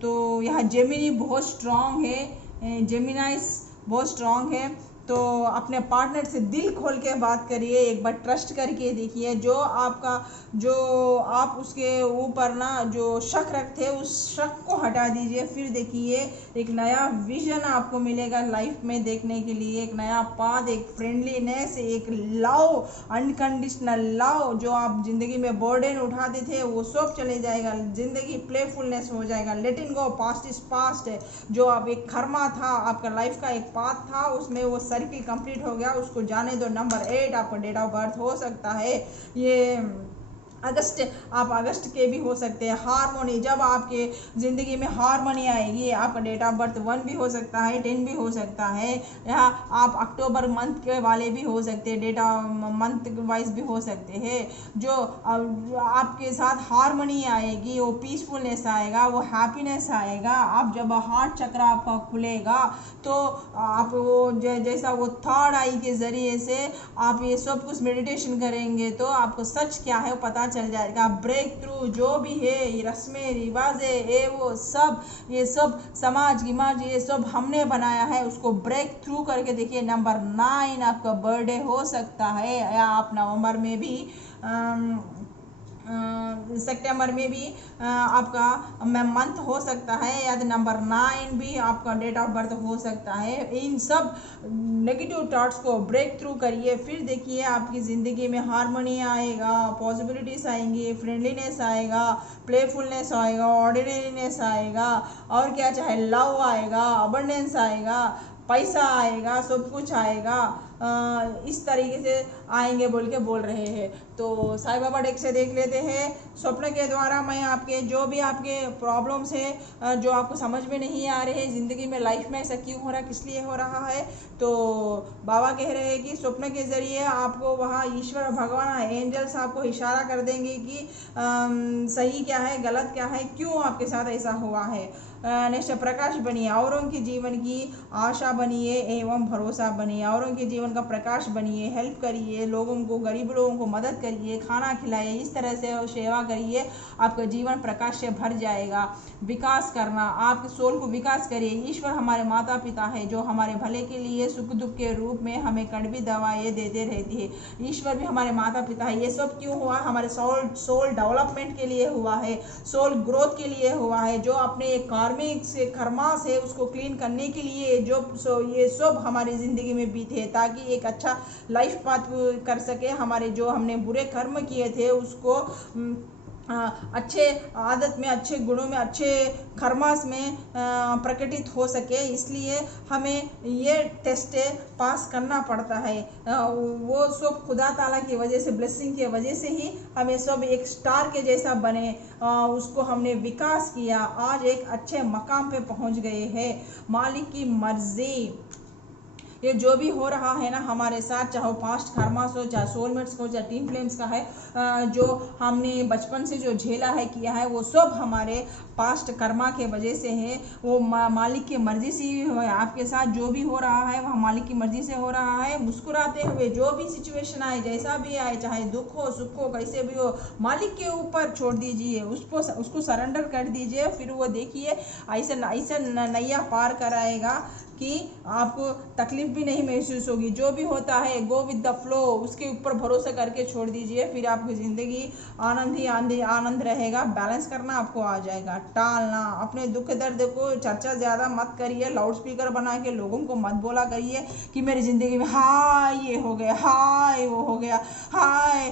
तो यहाँ जेमिनी बहुत स्ट्रांग है, जेमिनाइस बहुत स्ट्रांग है। तो अपने पार्टनर से दिल खोल के बात करिए, एक बार ट्रस्ट करके देखिए। जो आप उसके ऊपर ना जो शक रखते हैं, उस शक को हटा दीजिए। फिर देखिए एक नया विजन आपको मिलेगा लाइफ में देखने के लिए, एक नया पाथ, एक फ्रेंडलीनेस, एक लव, अनकंडीशनल लव। जो आप ज़िंदगी में बर्डन उठाते थे वो सब चले जाएगा, ज़िंदगी प्लेफुलनेस हो जाएगा। Let it go, past is past है। जो आप एक कर्मा था, आपका लाइफ का एक पाथ था, उसमें वो सर्किल कंप्लीट हो गया, उसको जाने दो। नंबर 8, आपका डेट ऑफ बर्थ हो सकता है ये अगस्त, आप अगस्त के भी हो सकते हैं। हारमोनी, जब आपके ज़िंदगी में हारमोनी आएगी, आपका डेट ऑफ बर्थ 1 भी हो सकता है, 10 भी हो सकता है, या आप अक्टूबर मंथ के वाले भी हो सकते हैं, डेट ऑफ मंथ वाइज भी हो सकते हैं। जो आपके साथ हारमोनी आएगी, वो पीसफुलनेस आएगा, वो हैप्पीनेस आएगा। आप जब हार्ट चक्र आपका खुलेगा तो आप वो जैसा वो थर्ड आई के ज़रिए से आप ये सब कुछ मेडिटेशन करेंगे तो आपको सच क्या है वो पता चल जाएगा। ब्रेक थ्रू जो भी है, ये रस्में रिवाजें ये वो सब, ये सब समाज गिमाज ये सब हमने बनाया है, उसको ब्रेक थ्रू करके देखिए। नंबर 9 आपका बर्थडे हो सकता है, या आप नवंबर में भी सितंबर में भी आपका मंथ हो सकता है, या नंबर 9 भी आपका डेट ऑफ बर्थ हो सकता है। इन सब नेगेटिव थॉट्स को ब्रेक थ्रू करिए, फिर देखिए आपकी ज़िंदगी में हारमोनी आएगा, पॉसिबिलिटीज़ आएंगी, फ्रेंडलीनेस आएगा, प्लेफुलनेस आएगा, ऑर्डिनरीनेस आएगा, और क्या चाहे लव आएगा, अबंडेंस आएगा, पैसा आएगा, सब कुछ आएगा। इस तरीके से आएंगे बोल के बोल रहे हैं। तो साईं बाबा डेक से देख लेते हैं। स्वप्न के द्वारा मैं आपके जो भी आपके प्रॉब्लम्स है जो आपको समझ में नहीं आ रहे हैं ज़िंदगी में, लाइफ में ऐसा क्यों हो रहा, किस लिए हो रहा है, तो बाबा कह रहे हैं कि स्वप्न के ज़रिए आपको वहाँ ईश्वर भगवान एंजल्स आपको इशारा कर देंगे कि सही क्या है, गलत क्या है, क्यों आपके साथ ऐसा हुआ है। नेक्स्ट, प्रकाश बनिए, औरों के जीवन की आशा बनिए एवं भरोसा बनिए, औरों के जीवन का प्रकाश बनिए, हेल्प करिए, लोगों को, गरीब लोगों को मदद करिए, खाना खिलाइए, इस तरह से सेवा करिए, आपका जीवन प्रकाश से भर जाएगा। विकास करना, आपके सोल को विकास करिए। ईश्वर हमारे माता पिता है जो हमारे भले के लिए सुख दुख के रूप में हमें कड़वी दवाएं देते रहती है। ईश्वर भी हमारे माता पिता है। ये सब क्यों हुआ, हमारे सोल डेवलपमेंट के लिए हुआ है, सोल ग्रोथ के लिए हुआ है, जो अपने कार्मिक से कर्मा से उसको क्लीन करने के लिए जो ये सब हमारी ज़िंदगी में बीते हैं, ताकि एक अच्छा लाइफ पाथ कर सके। हमारे जो हमने बुरे कर्म किए थे उसको अच्छे आदत में, अच्छे गुणों में, अच्छे कर्मास में प्रकटित हो सके, इसलिए हमें ये टेस्ट पास करना पड़ता है। वो सब खुदा ताला की वजह से, ब्लेसिंग की वजह से ही हमें सब एक स्टार के जैसा बने, उसको हमने विकास किया, आज एक अच्छे मकाम पे पहुंच गए हैं। मालिक की मर्जी, ये जो भी हो रहा है ना हमारे साथ, चाहे पास्ट कर्मास हो, चाहे सोलमेट्स हो, चाहे टीन फ्लेम्स का है, जो हमने बचपन से जो झेला है, किया है, वो सब हमारे पास्ट कर्मा के वजह से है। वो मालिक की मर्जी से ही है। आपके साथ जो भी हो रहा है वह मालिक की मर्जी से हो रहा है। मुस्कुराते हुए जो भी सिचुएशन आए, जैसा भी आए, चाहे दुख हो सुख हो, कैसे भी हो, मालिक के ऊपर छोड़ दीजिए, उसको सरेंडर कर दीजिए। फिर वो देखिए ऐसा नैया पार कराएगा कि आपको तकलीफ भी नहीं महसूस होगी। जो भी होता है गो विद द फ्लो, उसके ऊपर भरोसा करके छोड़ दीजिए, फिर आपकी ज़िंदगी आनंद ही आनंद रहेगा। बैलेंस करना आपको आ जाएगा। टालना, अपने दुख दर्द को चर्चा ज़्यादा मत करिए, लाउड स्पीकर बना के लोगों को मत बोला करिए कि मेरी ज़िंदगी में हाय ये हो गया, हाय वो हो गया, हाय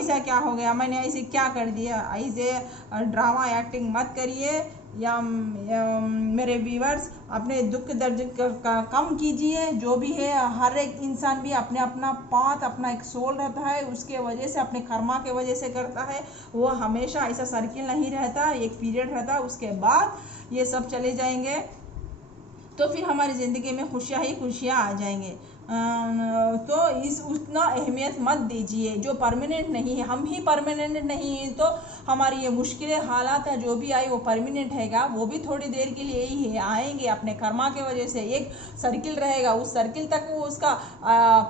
ऐसा क्या हो गया, मैंने ऐसे क्या कर दिया। ऐसे ड्रामा एक्टिंग मत करिए। या मेरे व्यूअर्स, अपने दुख दर्द का कम कीजिए। जो भी है, हर एक इंसान भी अपने अपना पाथ, अपना एक सोल रहता है, उसके वजह से, अपने कर्मा के वजह से करता है। वो हमेशा ऐसा सर्किल नहीं रहता, एक पीरियड रहता, उसके बाद ये सब चले जाएंगे, तो फिर हमारी ज़िंदगी में खुशियाँ ही खुशियाँ आ जाएंगे। तो इस उतना अहमियत मत दीजिए, जो परमानेंट नहीं है। हम ही परमानेंट नहीं हैं, तो हमारी ये मुश्किलें हालात है जो भी आए वो परमानेंट हैगा, वो भी थोड़ी देर के लिए ही है, आएंगे अपने कर्मा के वजह से। एक सर्किल रहेगा, उस सर्किल तक वो उसका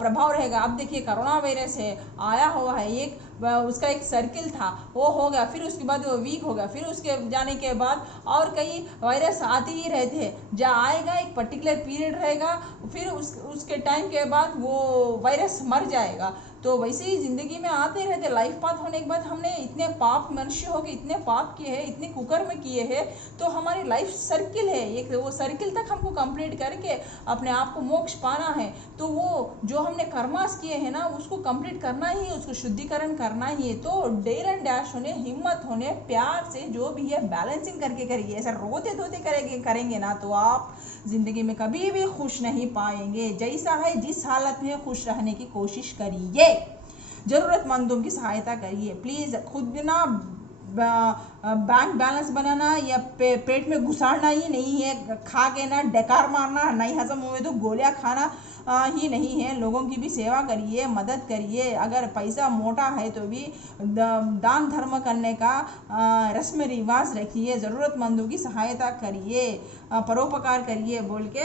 प्रभाव रहेगा। अब देखिए कोरोना वायरस है, आया हुआ है, एक उसका एक सर्किल था, वो हो गया, फिर उसके बाद वो वीक हो गया, फिर उसके जाने के बाद और कई वायरस आते ही रहते हैं। जब आएगा एक पर्टिकुलर पीरियड रहेगा, फिर उसके टाइम के बाद वो वायरस मर जाएगा। तो वैसे ही ज़िंदगी में आते रहते। लाइफ पाथ होने के बाद हमने इतने पाप, मनुष्य हो के इतने पाप किए हैं, इतने कुकर्म किए हैं, तो हमारी लाइफ सर्किल है एक, वो सर्किल तक हमको कंप्लीट करके अपने आप को मोक्ष पाना है। तो वो जो हमने कर्मास किए हैं ना, उसको कंप्लीट करना ही है, उसको शुद्धिकरण करना ही है। तो डेर एंड डैश होने, हिम्मत होने, प्यार से जो भी है बैलेंसिंग करके करिए। ऐसा रोते धोते करेंगे ना तो आप ज़िंदगी में कभी भी खुश नहीं पाएंगे। जैसा है जिस हालत में खुश रहने की कोशिश करिए। ज़रूरतमंदों की सहायता करिए। प्लीज़ खुद ना बैंक बैलेंस बनाना या पेट में घुसाड़ना ही नहीं है, खा के ना डकार मारना, नहीं हजम हुए तो गोलियां खाना ही नहीं है। लोगों की भी सेवा करिए, मदद करिए। अगर पैसा मोटा है तो भी दान धर्म करने का रस्म रिवाज रखिए, ज़रूरतमंदों की सहायता करिए, परोपकार करिए बोल के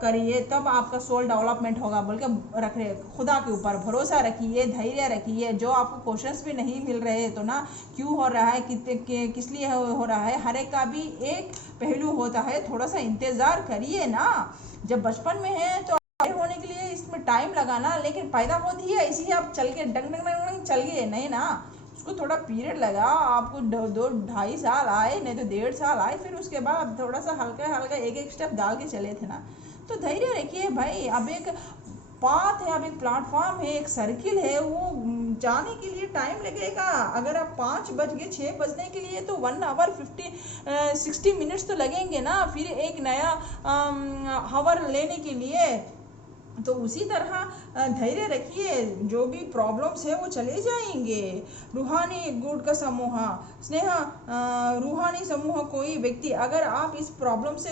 करिए, तब आपका सोल डेवलपमेंट होगा बोल के रख रहे। खुदा के ऊपर भरोसा रखिए, धैर्य रखिए। जो आपको क्वेश्चंस भी नहीं मिल रहे तो ना क्यों हो रहा है, किस लिए हो रहा है, हर एक का भी एक पहलू होता है, थोड़ा सा इंतज़ार करिए ना। जब बचपन में है तो होने के लिए इसमें टाइम लगाना, लेकिन पैदा होती है इसी आप चल के डंग डंग डंग चल गए नहीं ना, उसको थोड़ा पीरियड लगा। आपको 2-2.5 साल आए, नहीं तो 1.5 साल आए, फिर उसके बाद थोड़ा सा हल्का हल्का एक स्टेप डाल के चले थे ना। तो धैर्य रखिए भाई। अब एक पाथ है, अब एक प्लेटफॉर्म है, एक सर्किल है, वो जाने के लिए टाइम लगेगा। अगर आप 5 बज गए, 6 बजने के लिए तो 1 आवर 60 मिनट्स तो लगेंगे ना, फिर एक नया आवर लेने के लिए। तो उसी तरह धैर्य रखिए, जो भी प्रॉब्लम्स है वो चले जाएंगे। रूहानी गुण का समूह स्नेह, रूहानी समूह कोई व्यक्ति, अगर आप इस प्रॉब्लम से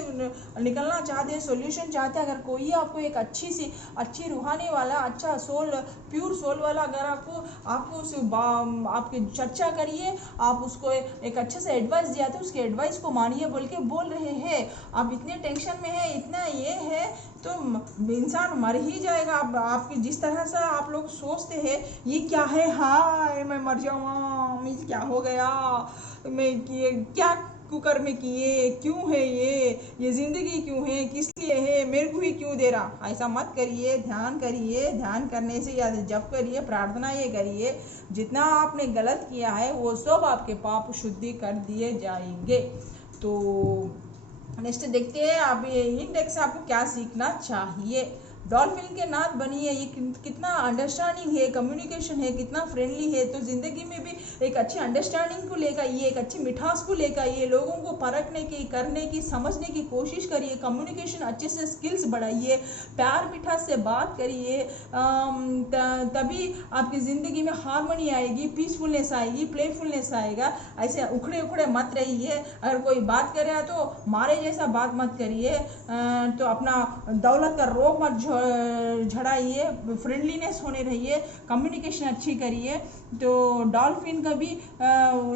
निकलना चाहते हैं, सॉल्यूशन चाहते हैं, अगर कोई आपको एक अच्छी रूहानी वाला, अच्छा सोल, प्योर सोल वाला अगर आपकी चर्चा करिए, आप उसको एक अच्छे से एडवाइस दिया तो उसके एडवाइस को मानिए बोल के बोल रहे हैं। आप इतने टेंशन में है, इतना ये है तो इंसान मर ही जाएगा। आपके जिस तरह से आप लोग सोचते हैं ये क्या है, हाय मैं मर जाऊँगा, मैं क्या हो गया, मैं क्या कुकर में किए, क्यों है ये ज़िंदगी क्यों है, किस लिए है, मेरे को ही क्यों दे रहा, ऐसा मत करिए। ध्यान करिए, ध्यान करने से या जप करिए, प्रार्थना ये करिए, जितना आपने गलत किया है वो सब आपके पाप शुद्धि कर दिए जाएंगे। तो नेक्स्ट देखते हैं आप ये इंडेक्स से आपको क्या सीखना चाहिए। डॉल्फिन के नाथ बनिए, ये कितना अंडरस्टैंडिंग है, कम्युनिकेशन है, कितना फ्रेंडली है। तो ज़िंदगी में भी एक अच्छी अंडरस्टैंडिंग को लेकर ये, एक अच्छी मिठास को लेकर ये, लोगों को परखने की, करने की, समझने की कोशिश करिए, कम्युनिकेशन अच्छे से स्किल्स बढ़ाइए, प्यार मिठास से बात करिए, तभी आपकी ज़िंदगी में हारमोनी आएगी, पीसफुलनेस आएगी, प्लेफुलनेस आएगा। ऐसे उखड़े उखड़े मत रहिए। अगर कोई बात कर रहा है तो मारे जैसा बात मत करिए, तो अपना दौलत का रोग मत झड़ाइए, फ्रेंडलीनेस होने रहिए, कम्युनिकेशन अच्छी करिए। तो डॉल्फिन का भी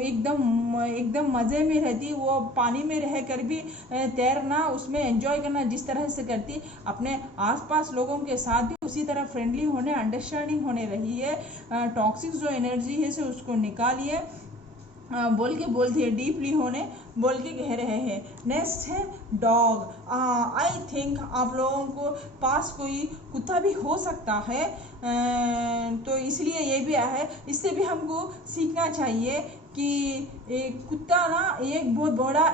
एकदम मज़े में रहती, वो पानी में रह कर भी तैरना, उसमें एंजॉय करना जिस तरह से करती, अपने आसपास लोगों के साथ भी उसी तरह फ्रेंडली होने, अंडरस्टैंडिंग होने रहिए। टॉक्सिक जो एनर्जी है से उसको निकालिए, बोल दिए डीपली होने बोल के कह रहे हैं। नेक्स्ट है डॉग। आई थिंक आप लोगों को पास कोई कुत्ता भी हो सकता है, तो इसलिए ये भी है, इससे भी हमको सीखना चाहिए कि एक कुत्ता ना एक बहुत बड़ा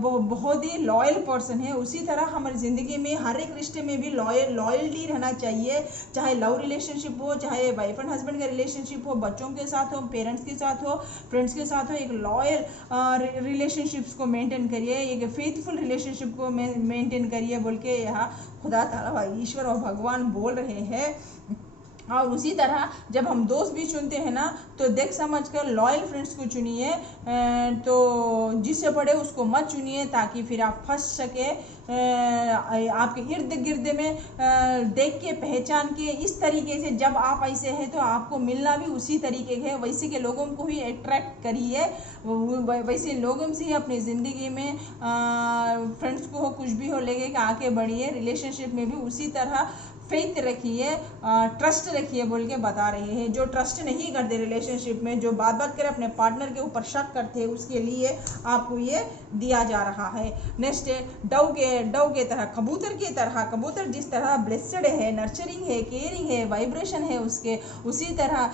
बहुत ही लॉयल पर्सन है। उसी तरह हमारी ज़िंदगी में हर एक रिश्ते में भी लॉयल्टी रहना चाहिए, चाहे लव रिलेशनशिप हो, चाहे वाइफ एंड हस्बैंड का रिलेशनशिप हो, बच्चों के साथ हो, पेरेंट्स के साथ हो, फ्रेंड्स के साथ हो, एक लॉयल रिलेशनशिप्स को मेंटेन करिए, एक फेथफुल रिलेशनशिप को मेंटेन करिए बोल के यहाँ खुदा ताला ईश्वर और भगवान बोल रहे हैं। और उसी तरह जब हम दोस्त भी चुनते हैं ना तो देख समझ कर लॉयल फ्रेंड्स को चुनिए, तो जिससे पड़े उसको मत चुनिए, ताकि फिर आप फंस सके। आपके इर्द गिर्द में देख के पहचान के इस तरीके से जब आप ऐसे हैं तो आपको मिलना भी उसी तरीके के वैसे के लोगों को ही अट्रैक्ट करिए, वैसे लोगों से ही अपनी ज़िंदगी में फ्रेंड्स को हो कुछ भी हो लेके आके बढ़िए। रिलेशनशिप में भी उसी तरह फेथ रखिए, ट्रस्ट रखिए बोल के बता रहे हैं। जो ट्रस्ट नहीं करते रिलेशनशिप में, जो बात कर अपने पार्टनर के ऊपर शक करते हैं, उसके लिए आपको ये दिया जा रहा है। नेक्स्ट है डव के तरह, कबूतर की तरह, कबूतर जिस तरह ब्लेस्ड है, नर्चरिंग है, केयरिंग है, वाइब्रेशन है उसके, उसी तरह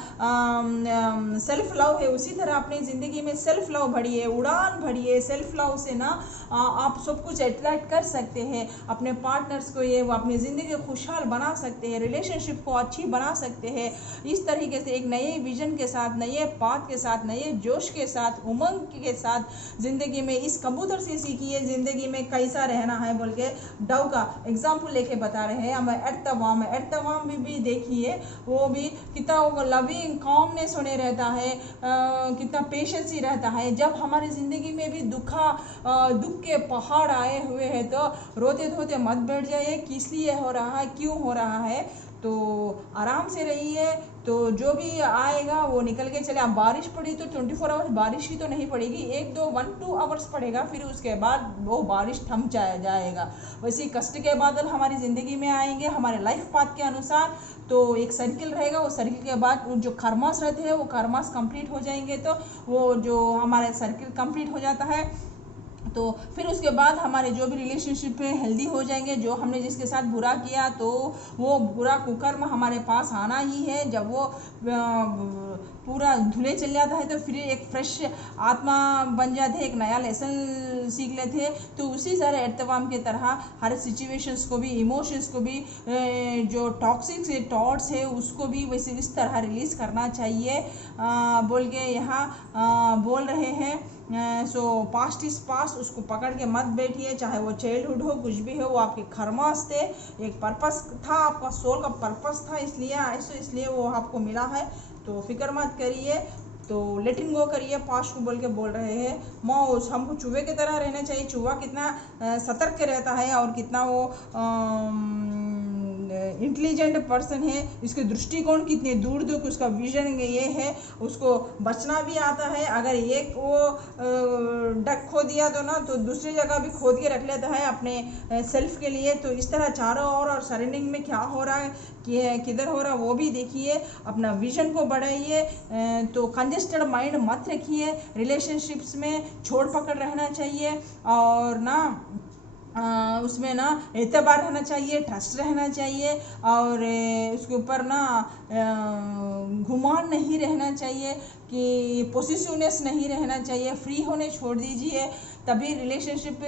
सेल्फ लव है, उसी तरह अपनी ज़िंदगी में सेल्फ लव बढ़िए, उड़ान बढ़िए। सेल्फ लव से ना आप सब कुछ अट्रैक्ट कर सकते हैं अपने पार्टनर्स को, ये वो अपनी ज़िंदगी खुशहाल बना सकते हैं, रिलेशनशिप को अच्छी बना सकते हैं। इस तरीके से एक नए विजन के साथ, नए पाथ के साथ, नए जोश के साथ, उमंग के साथ ज़िंदगी में इस कबूतर से सीखिए ज़िंदगी में कैसा रहना है बोल के डव का एग्जाम्पल लेके बता रहे हैं। हमें एर्तवाम भी देखिए, वो भी कितना वो लविंग कामनेस होने रहता है, कितना पेशेंस ही रहता है। जब हमारी ज़िंदगी में भी दुख के पहाड़ आए हुए हैं तो रोते धोते मत बैठ जाइए, किस लिए हो रहा है, क्यों हो रहा है, तो आराम से रहिए। तो जो भी आएगा वो निकल के चले। अब बारिश पड़ी तो 24 आवर्स बारिश ही तो नहीं पड़ेगी, 1-2 आवर्स पड़ेगा, फिर उसके बाद वो बारिश थम जाएगा। वैसे कष्ट के बादल हमारी ज़िंदगी में आएंगे हमारे लाइफ पाथ के अनुसार। तो एक सर्किल रहेगा, वो सर्किल के बाद जो कर्मास रहते हैं वो कर्मास कंप्लीट हो जाएंगे, तो वो जो हमारे सर्किल कंप्लीट हो जाता है तो फिर उसके बाद हमारे जो भी रिलेशनशिप है हेल्दी हो जाएंगे। जो हमने जिसके साथ बुरा किया तो वो बुरा कुकर्म हमारे पास आना ही है। जब वो पूरा धुले चल जाता है तो फिर एक फ्रेश आत्मा बन जाते हैं, एक नया लेसन सीख लेते हैं। तो उसी तरह एर्तवाम की तरह हर सिचुएशंस को भी, इमोशंस को भी, जो टॉक्सिक थॉट्स है उसको भी वैसे इस तरह रिलीज़ करना चाहिए बोल के यहाँ बोल रहे हैं। सो पास्ट इज पास्ट, उसको पकड़ के मत बैठिए, चाहे वो चाइल्डहुड हो, कुछ भी हो, वो आपके कर्मास थे, एक पर्पस था, आपका सोल का पर्पस था, इसलिए वो आपको मिला है। तो फिक्र मत करिए, तो लेटिंग गो करिए पास्ट को बोल के बोल रहे हैं। मौज हमको चूहे की तरह रहना चाहिए। चूहा कितना सतर्क रहता है और कितना वो इंटेलिजेंट पर्सन है, इसके दृष्टिकोण कितने दूर दूर, उसका विजन ये है, उसको बचना भी आता है। अगर एक वो डक खो दिया तो ना, तो दूसरी जगह भी खोद के रख लेता है अपने सेल्फ के लिए। तो इस तरह चारों ओर और सराउंडिंग में क्या हो रहा है, किधर हो रहा है वो भी देखिए, अपना विजन को बढ़ाइए। तो कंजेस्टेड माइंड मत रखिए, रिलेशनशिप्स में छोड़ पकड़ रहना चाहिए और ना उसमें ना एतबार रहना चाहिए, ट्रस्ट रहना चाहिए और उसके ऊपर ना घुमान नहीं रहना चाहिए, कि पोसेसिवनेस नहीं रहना चाहिए। फ्री होने छोड़ दीजिए, तभी रिलेशनशिप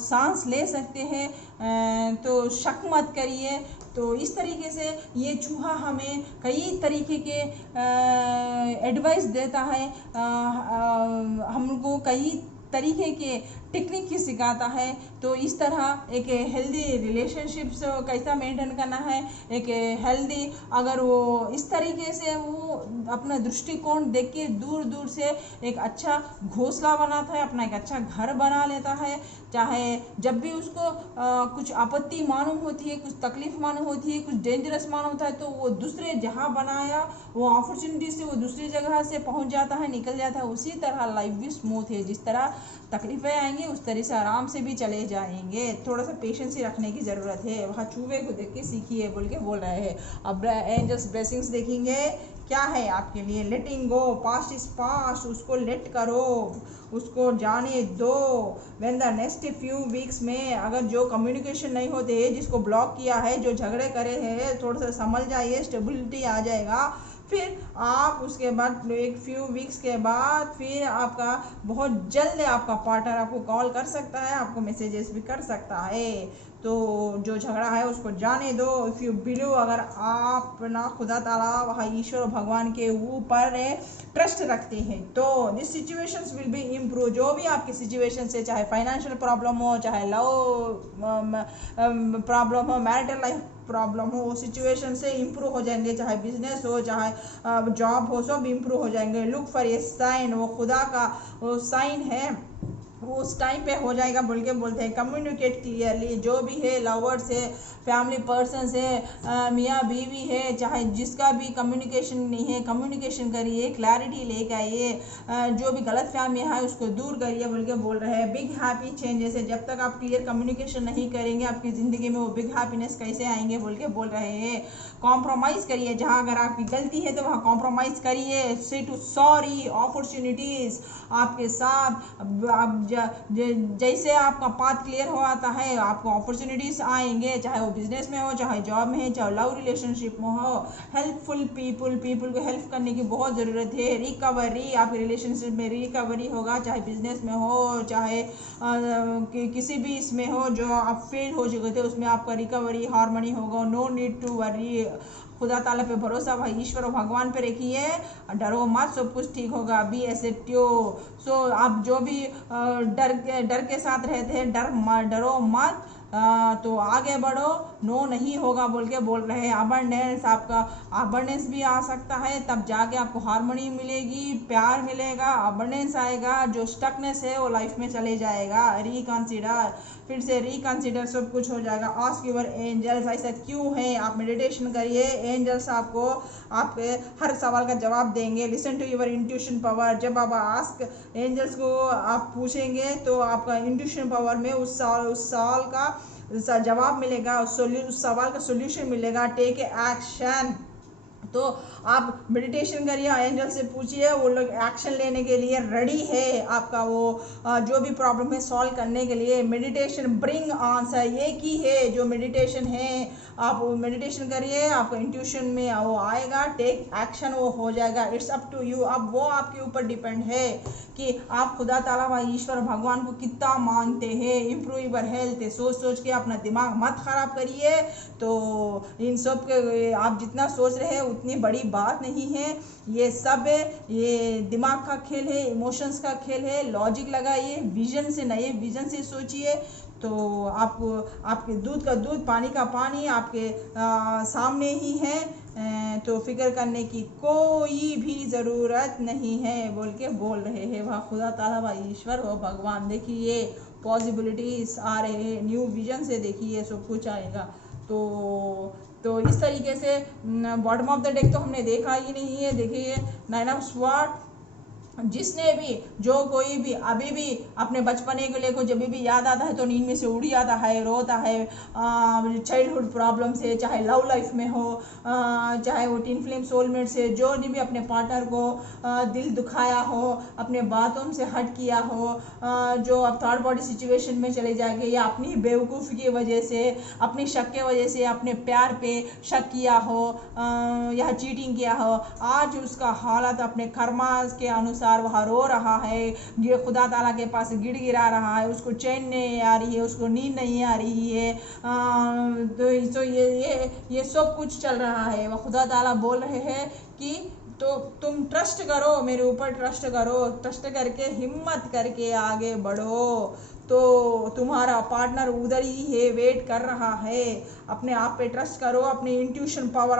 सांस ले सकते हैं। तो शक मत करिए। तो इस तरीके से ये चूहा हमें कई तरीके के एडवाइस देता है, हमको कई तरीके के टेक्निक की सिखाता है। तो इस तरह एक हेल्दी रिलेशनशिप्स कैसा मेंटेन करना है, एक हेल्दी, अगर वो इस तरीके से वो अपना दृष्टिकोण देख के दूर दूर से एक अच्छा घोंसला बनाता है, अपना एक अच्छा घर बना लेता है। चाहे जब भी उसको कुछ आपत्ति मालूम होती है, कुछ तकलीफ मालूम होती है, कुछ डेंजरस मालूम होता है, तो वो दूसरे जहाँ बनाया वो अपॉर्चुनिटी से वो दूसरी जगह से पहुँच जाता है, निकल जाता है। उसी तरह लाइफ भी स्मूथ है, जिस तरह तकलीफें आएंगी उस तरह से आराम से भी चले जाएंगे। थोड़ा सा पेशेंस ही रखने की ज़रूरत है। वहाँ चूहे को देख के सीखिए बोल के बोल रहे हैं। अब एंजल्स ब्लेसिंग्स देखेंगे क्या है आपके लिए। लेटिंग गो, पास्ट इज पास्ट, उसको लेट करो, उसको जाने दो। When the next few weeks में अगर जो कम्युनिकेशन नहीं होते, जिसको ब्लॉक किया है, जो झगड़े करे हैं, थोड़ा सा समझ जाइए, स्टेबिलिटी आ जाएगा। फिर आप उसके बाद एक फ्यू वीक्स के बाद फिर आपका बहुत जल्द आपका पार्टनर आपको कॉल कर सकता है, आपको मैसेजेस भी कर सकता है। तो जो झगड़ा है उसको जाने दो। इफ़ यू बिलीव, अगर आप ना खुदा ताला वहाँ ईश्वर भगवान के ऊपर ट्रस्ट रखते हैं, तो this situations will be improve. जो भी आपकी सिचुएशन है, चाहे फाइनेंशियल प्रॉब्लम हो, चाहे लव प्रॉब्लम हो, मैरिटल लाइफ प्रॉब्लम हो, वो सिचुएशन से इम्प्रूव हो जाएंगे। चाहे बिजनेस हो, चाहे जॉब हो, सब इम्प्रूव हो जाएंगे। लुक फॉर ए साइन, वो खुदा का वो साइन है, वो उस टाइम पे हो जाएगा बोल के बोलते हैं। कम्युनिकेट क्लियरली, जो भी है, लवर्स है, फैमिली पर्सन है, मियाँ बीवी है, चाहे जिसका भी कम्युनिकेशन नहीं है, कम्युनिकेशन करिए, क्लैरिटी लेके आइए, जो भी गलत फहमी है उसको दूर करिए बोल के बोल रहे हैं। बिग हैप्पी चेंजेस है, जब तक आप क्लियर कम्युनिकेशन नहीं करेंगे आपकी ज़िंदगी में वो बिग हैप्पीनेस कैसे आएंगे बोल के बोल रहे हैं। कॉम्प्रोमाइज़ करिए, जहाँ अगर आपकी गलती है तो वहाँ कॉम्प्रोमाइज़ करिए। से टू सॉरी, अपॉर्चुनिटीज़ आपके साथ जैसे आपका पाथ क्लियर हो आता है, आपको अपॉर्चुनिटीज आएंगे, चाहे वो बिजनेस में हो, चाहे जॉब में है, चाहे लव रिलेशनशिप में हो। हेल्पफुल पीपल को हेल्प करने की बहुत ज़रूरत है। रिकवरी, आपके रिलेशनशिप में रिकवरी होगा, चाहे बिजनेस में हो, चाहे किसी भी इसमें हो जो आप फेल हो चुके थे उसमें आपका रिकवरी हार्मनी होगा। नो नीड टू वरी, खुदा ताला पे भरोसा भाई, ईश्वर और भगवान पे रखिए, डरो मत, सब कुछ ठीक होगा। बी एसेप्टिव, सो आप जो भी डर के साथ रहते हैं, डरो मत, तो आगे बढ़ो, नो नहीं होगा बोल के बोल रहे हैं। अबंडेंस, आपका अबंडेंस भी आ सकता है, तब जाके आपको हार्मनी मिलेगी, प्यार मिलेगा, अबंडेंस आएगा, जो स्टकनेस है वो लाइफ में चले जाएगा। रिकंसिडर, फिर से रिकंसिडर, सब कुछ हो जाएगा। आस्क योर एंजल्स, ऐसा क्यों है, आप मेडिटेशन करिए, एंजल्स आपको आपके हर सवाल का जवाब देंगे। Listen to your intuition power, जब आप आस्क एंजल्स को आप पूछेंगे तो आपका इंट्यूशन पावर में उस सवाल का जवाब मिलेगा, उस सवाल का सोल्यूशन मिलेगा। टेक एक्शन, तो आप मेडिटेशन करिए, एंजल से पूछिए, वो लोग एक्शन लेने के लिए रेडी है, आपका वो जो भी प्रॉब्लम है सॉल्व करने के लिए। मेडिटेशन ब्रिंग आंसर, ये की है जो मेडिटेशन है, आप मेडिटेशन करिए, आपका इंट्यूशन में वो आएगा, टेक एक्शन, वो हो जाएगा। इट्स अप टू यू, अब वो आपके ऊपर डिपेंड है कि आप खुदा ताला व ईश्वर भगवान को कितना मानते हैं। इम्प्रूव योर हेल्थ, सोच के अपना दिमाग मत खराब करिए। तो इन सब के आप जितना सोच रहे हैं उतनी बड़ी बात नहीं है, ये सब ये दिमाग का खेल है, इमोशंस का खेल है। लॉजिक लगाइए, विजन से, नए विजन से सोचिए, तो आपको आपके दूध का दूध, पानी का पानी आपके सामने ही है, तो फिक्र करने की कोई भी ज़रूरत नहीं है बोल के बोल रहे हैं वह खुदा ताला व ईश्वर हो भगवान। देखिए पॉसिबिलिटीज आ रहे हैं, न्यू विजन से देखिए सब कुछ आएगा। तो इस तरीके से बॉटम ऑफ द डेक तो हमने देखा ही नहीं है। देखिए 9 ऑफ स्वॉर्ड, जिसने भी, जो कोई भी अभी भी अपने बचपने को लेकर जब भी याद आता है तो नींद में से उड़ जाता है, रोता है। चाइल्डहुड प्रॉब्लम से, चाहे लव लाइफ में हो, चाहे वो टिन फ्लेम सोलमेट से, जो भी अपने पार्टनर को दिल दुखाया हो, अपने बातों से हट किया हो, जो अब थर्ड बॉडी सिचुएशन में चले जाएंगे, या अपनी बेवकूफ़ी की वजह से, अपनी शक के वजह से अपने प्यार पे शक किया हो, या चीटिंग किया हो, आज उसका हालत अपने कर्मा के अनुसार वह रो रहा है, ये खुदा ताला के पास गिड़गिड़ा रहा है, उसको चैन नहीं आ रही है, उसको नींद नहीं आ रही है। तो ये सब कुछ चल रहा है। वह खुदा ताला बोल रहे हैं कि तो तुम ट्रस्ट करो, मेरे ऊपर ट्रस्ट करो, ट्रस्ट करके हिम्मत करके आगे बढ़ो, तो तुम्हारा पार्टनर उधर ही है, वेट कर रहा है। अपने आप पे ट्रस्ट करो, अपनी इंट्यूशन पावर,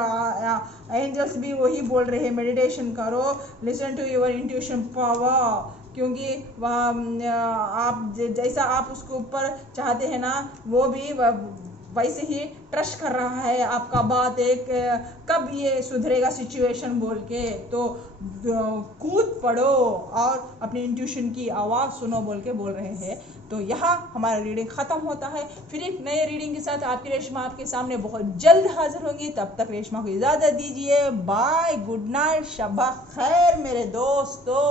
एंजल्स भी वही बोल रहे हैं, मेडिटेशन करो, listen to your intuition power, क्योंकि वह आप जैसा आप उसके ऊपर चाहते हैं ना, वो भी वैसे ही ट्रस्ट कर रहा है आपका बात, एक कब ये सुधरेगा सिचुएशन बोल के। तो कूद पड़ो और अपनी इंट्यूशन की आवाज़ सुनो बोल के बोल रहे हैं। तो यहाँ हमारा रीडिंग ख़त्म होता है। फिर एक नए रीडिंग के साथ आपकी रेशमा आपके सामने बहुत जल्द हाजिर होंगी। तब तक रेशमा को इजाज़त दीजिए। बाय, गुड नाइट, शब्बा खैर मेरे दोस्तों।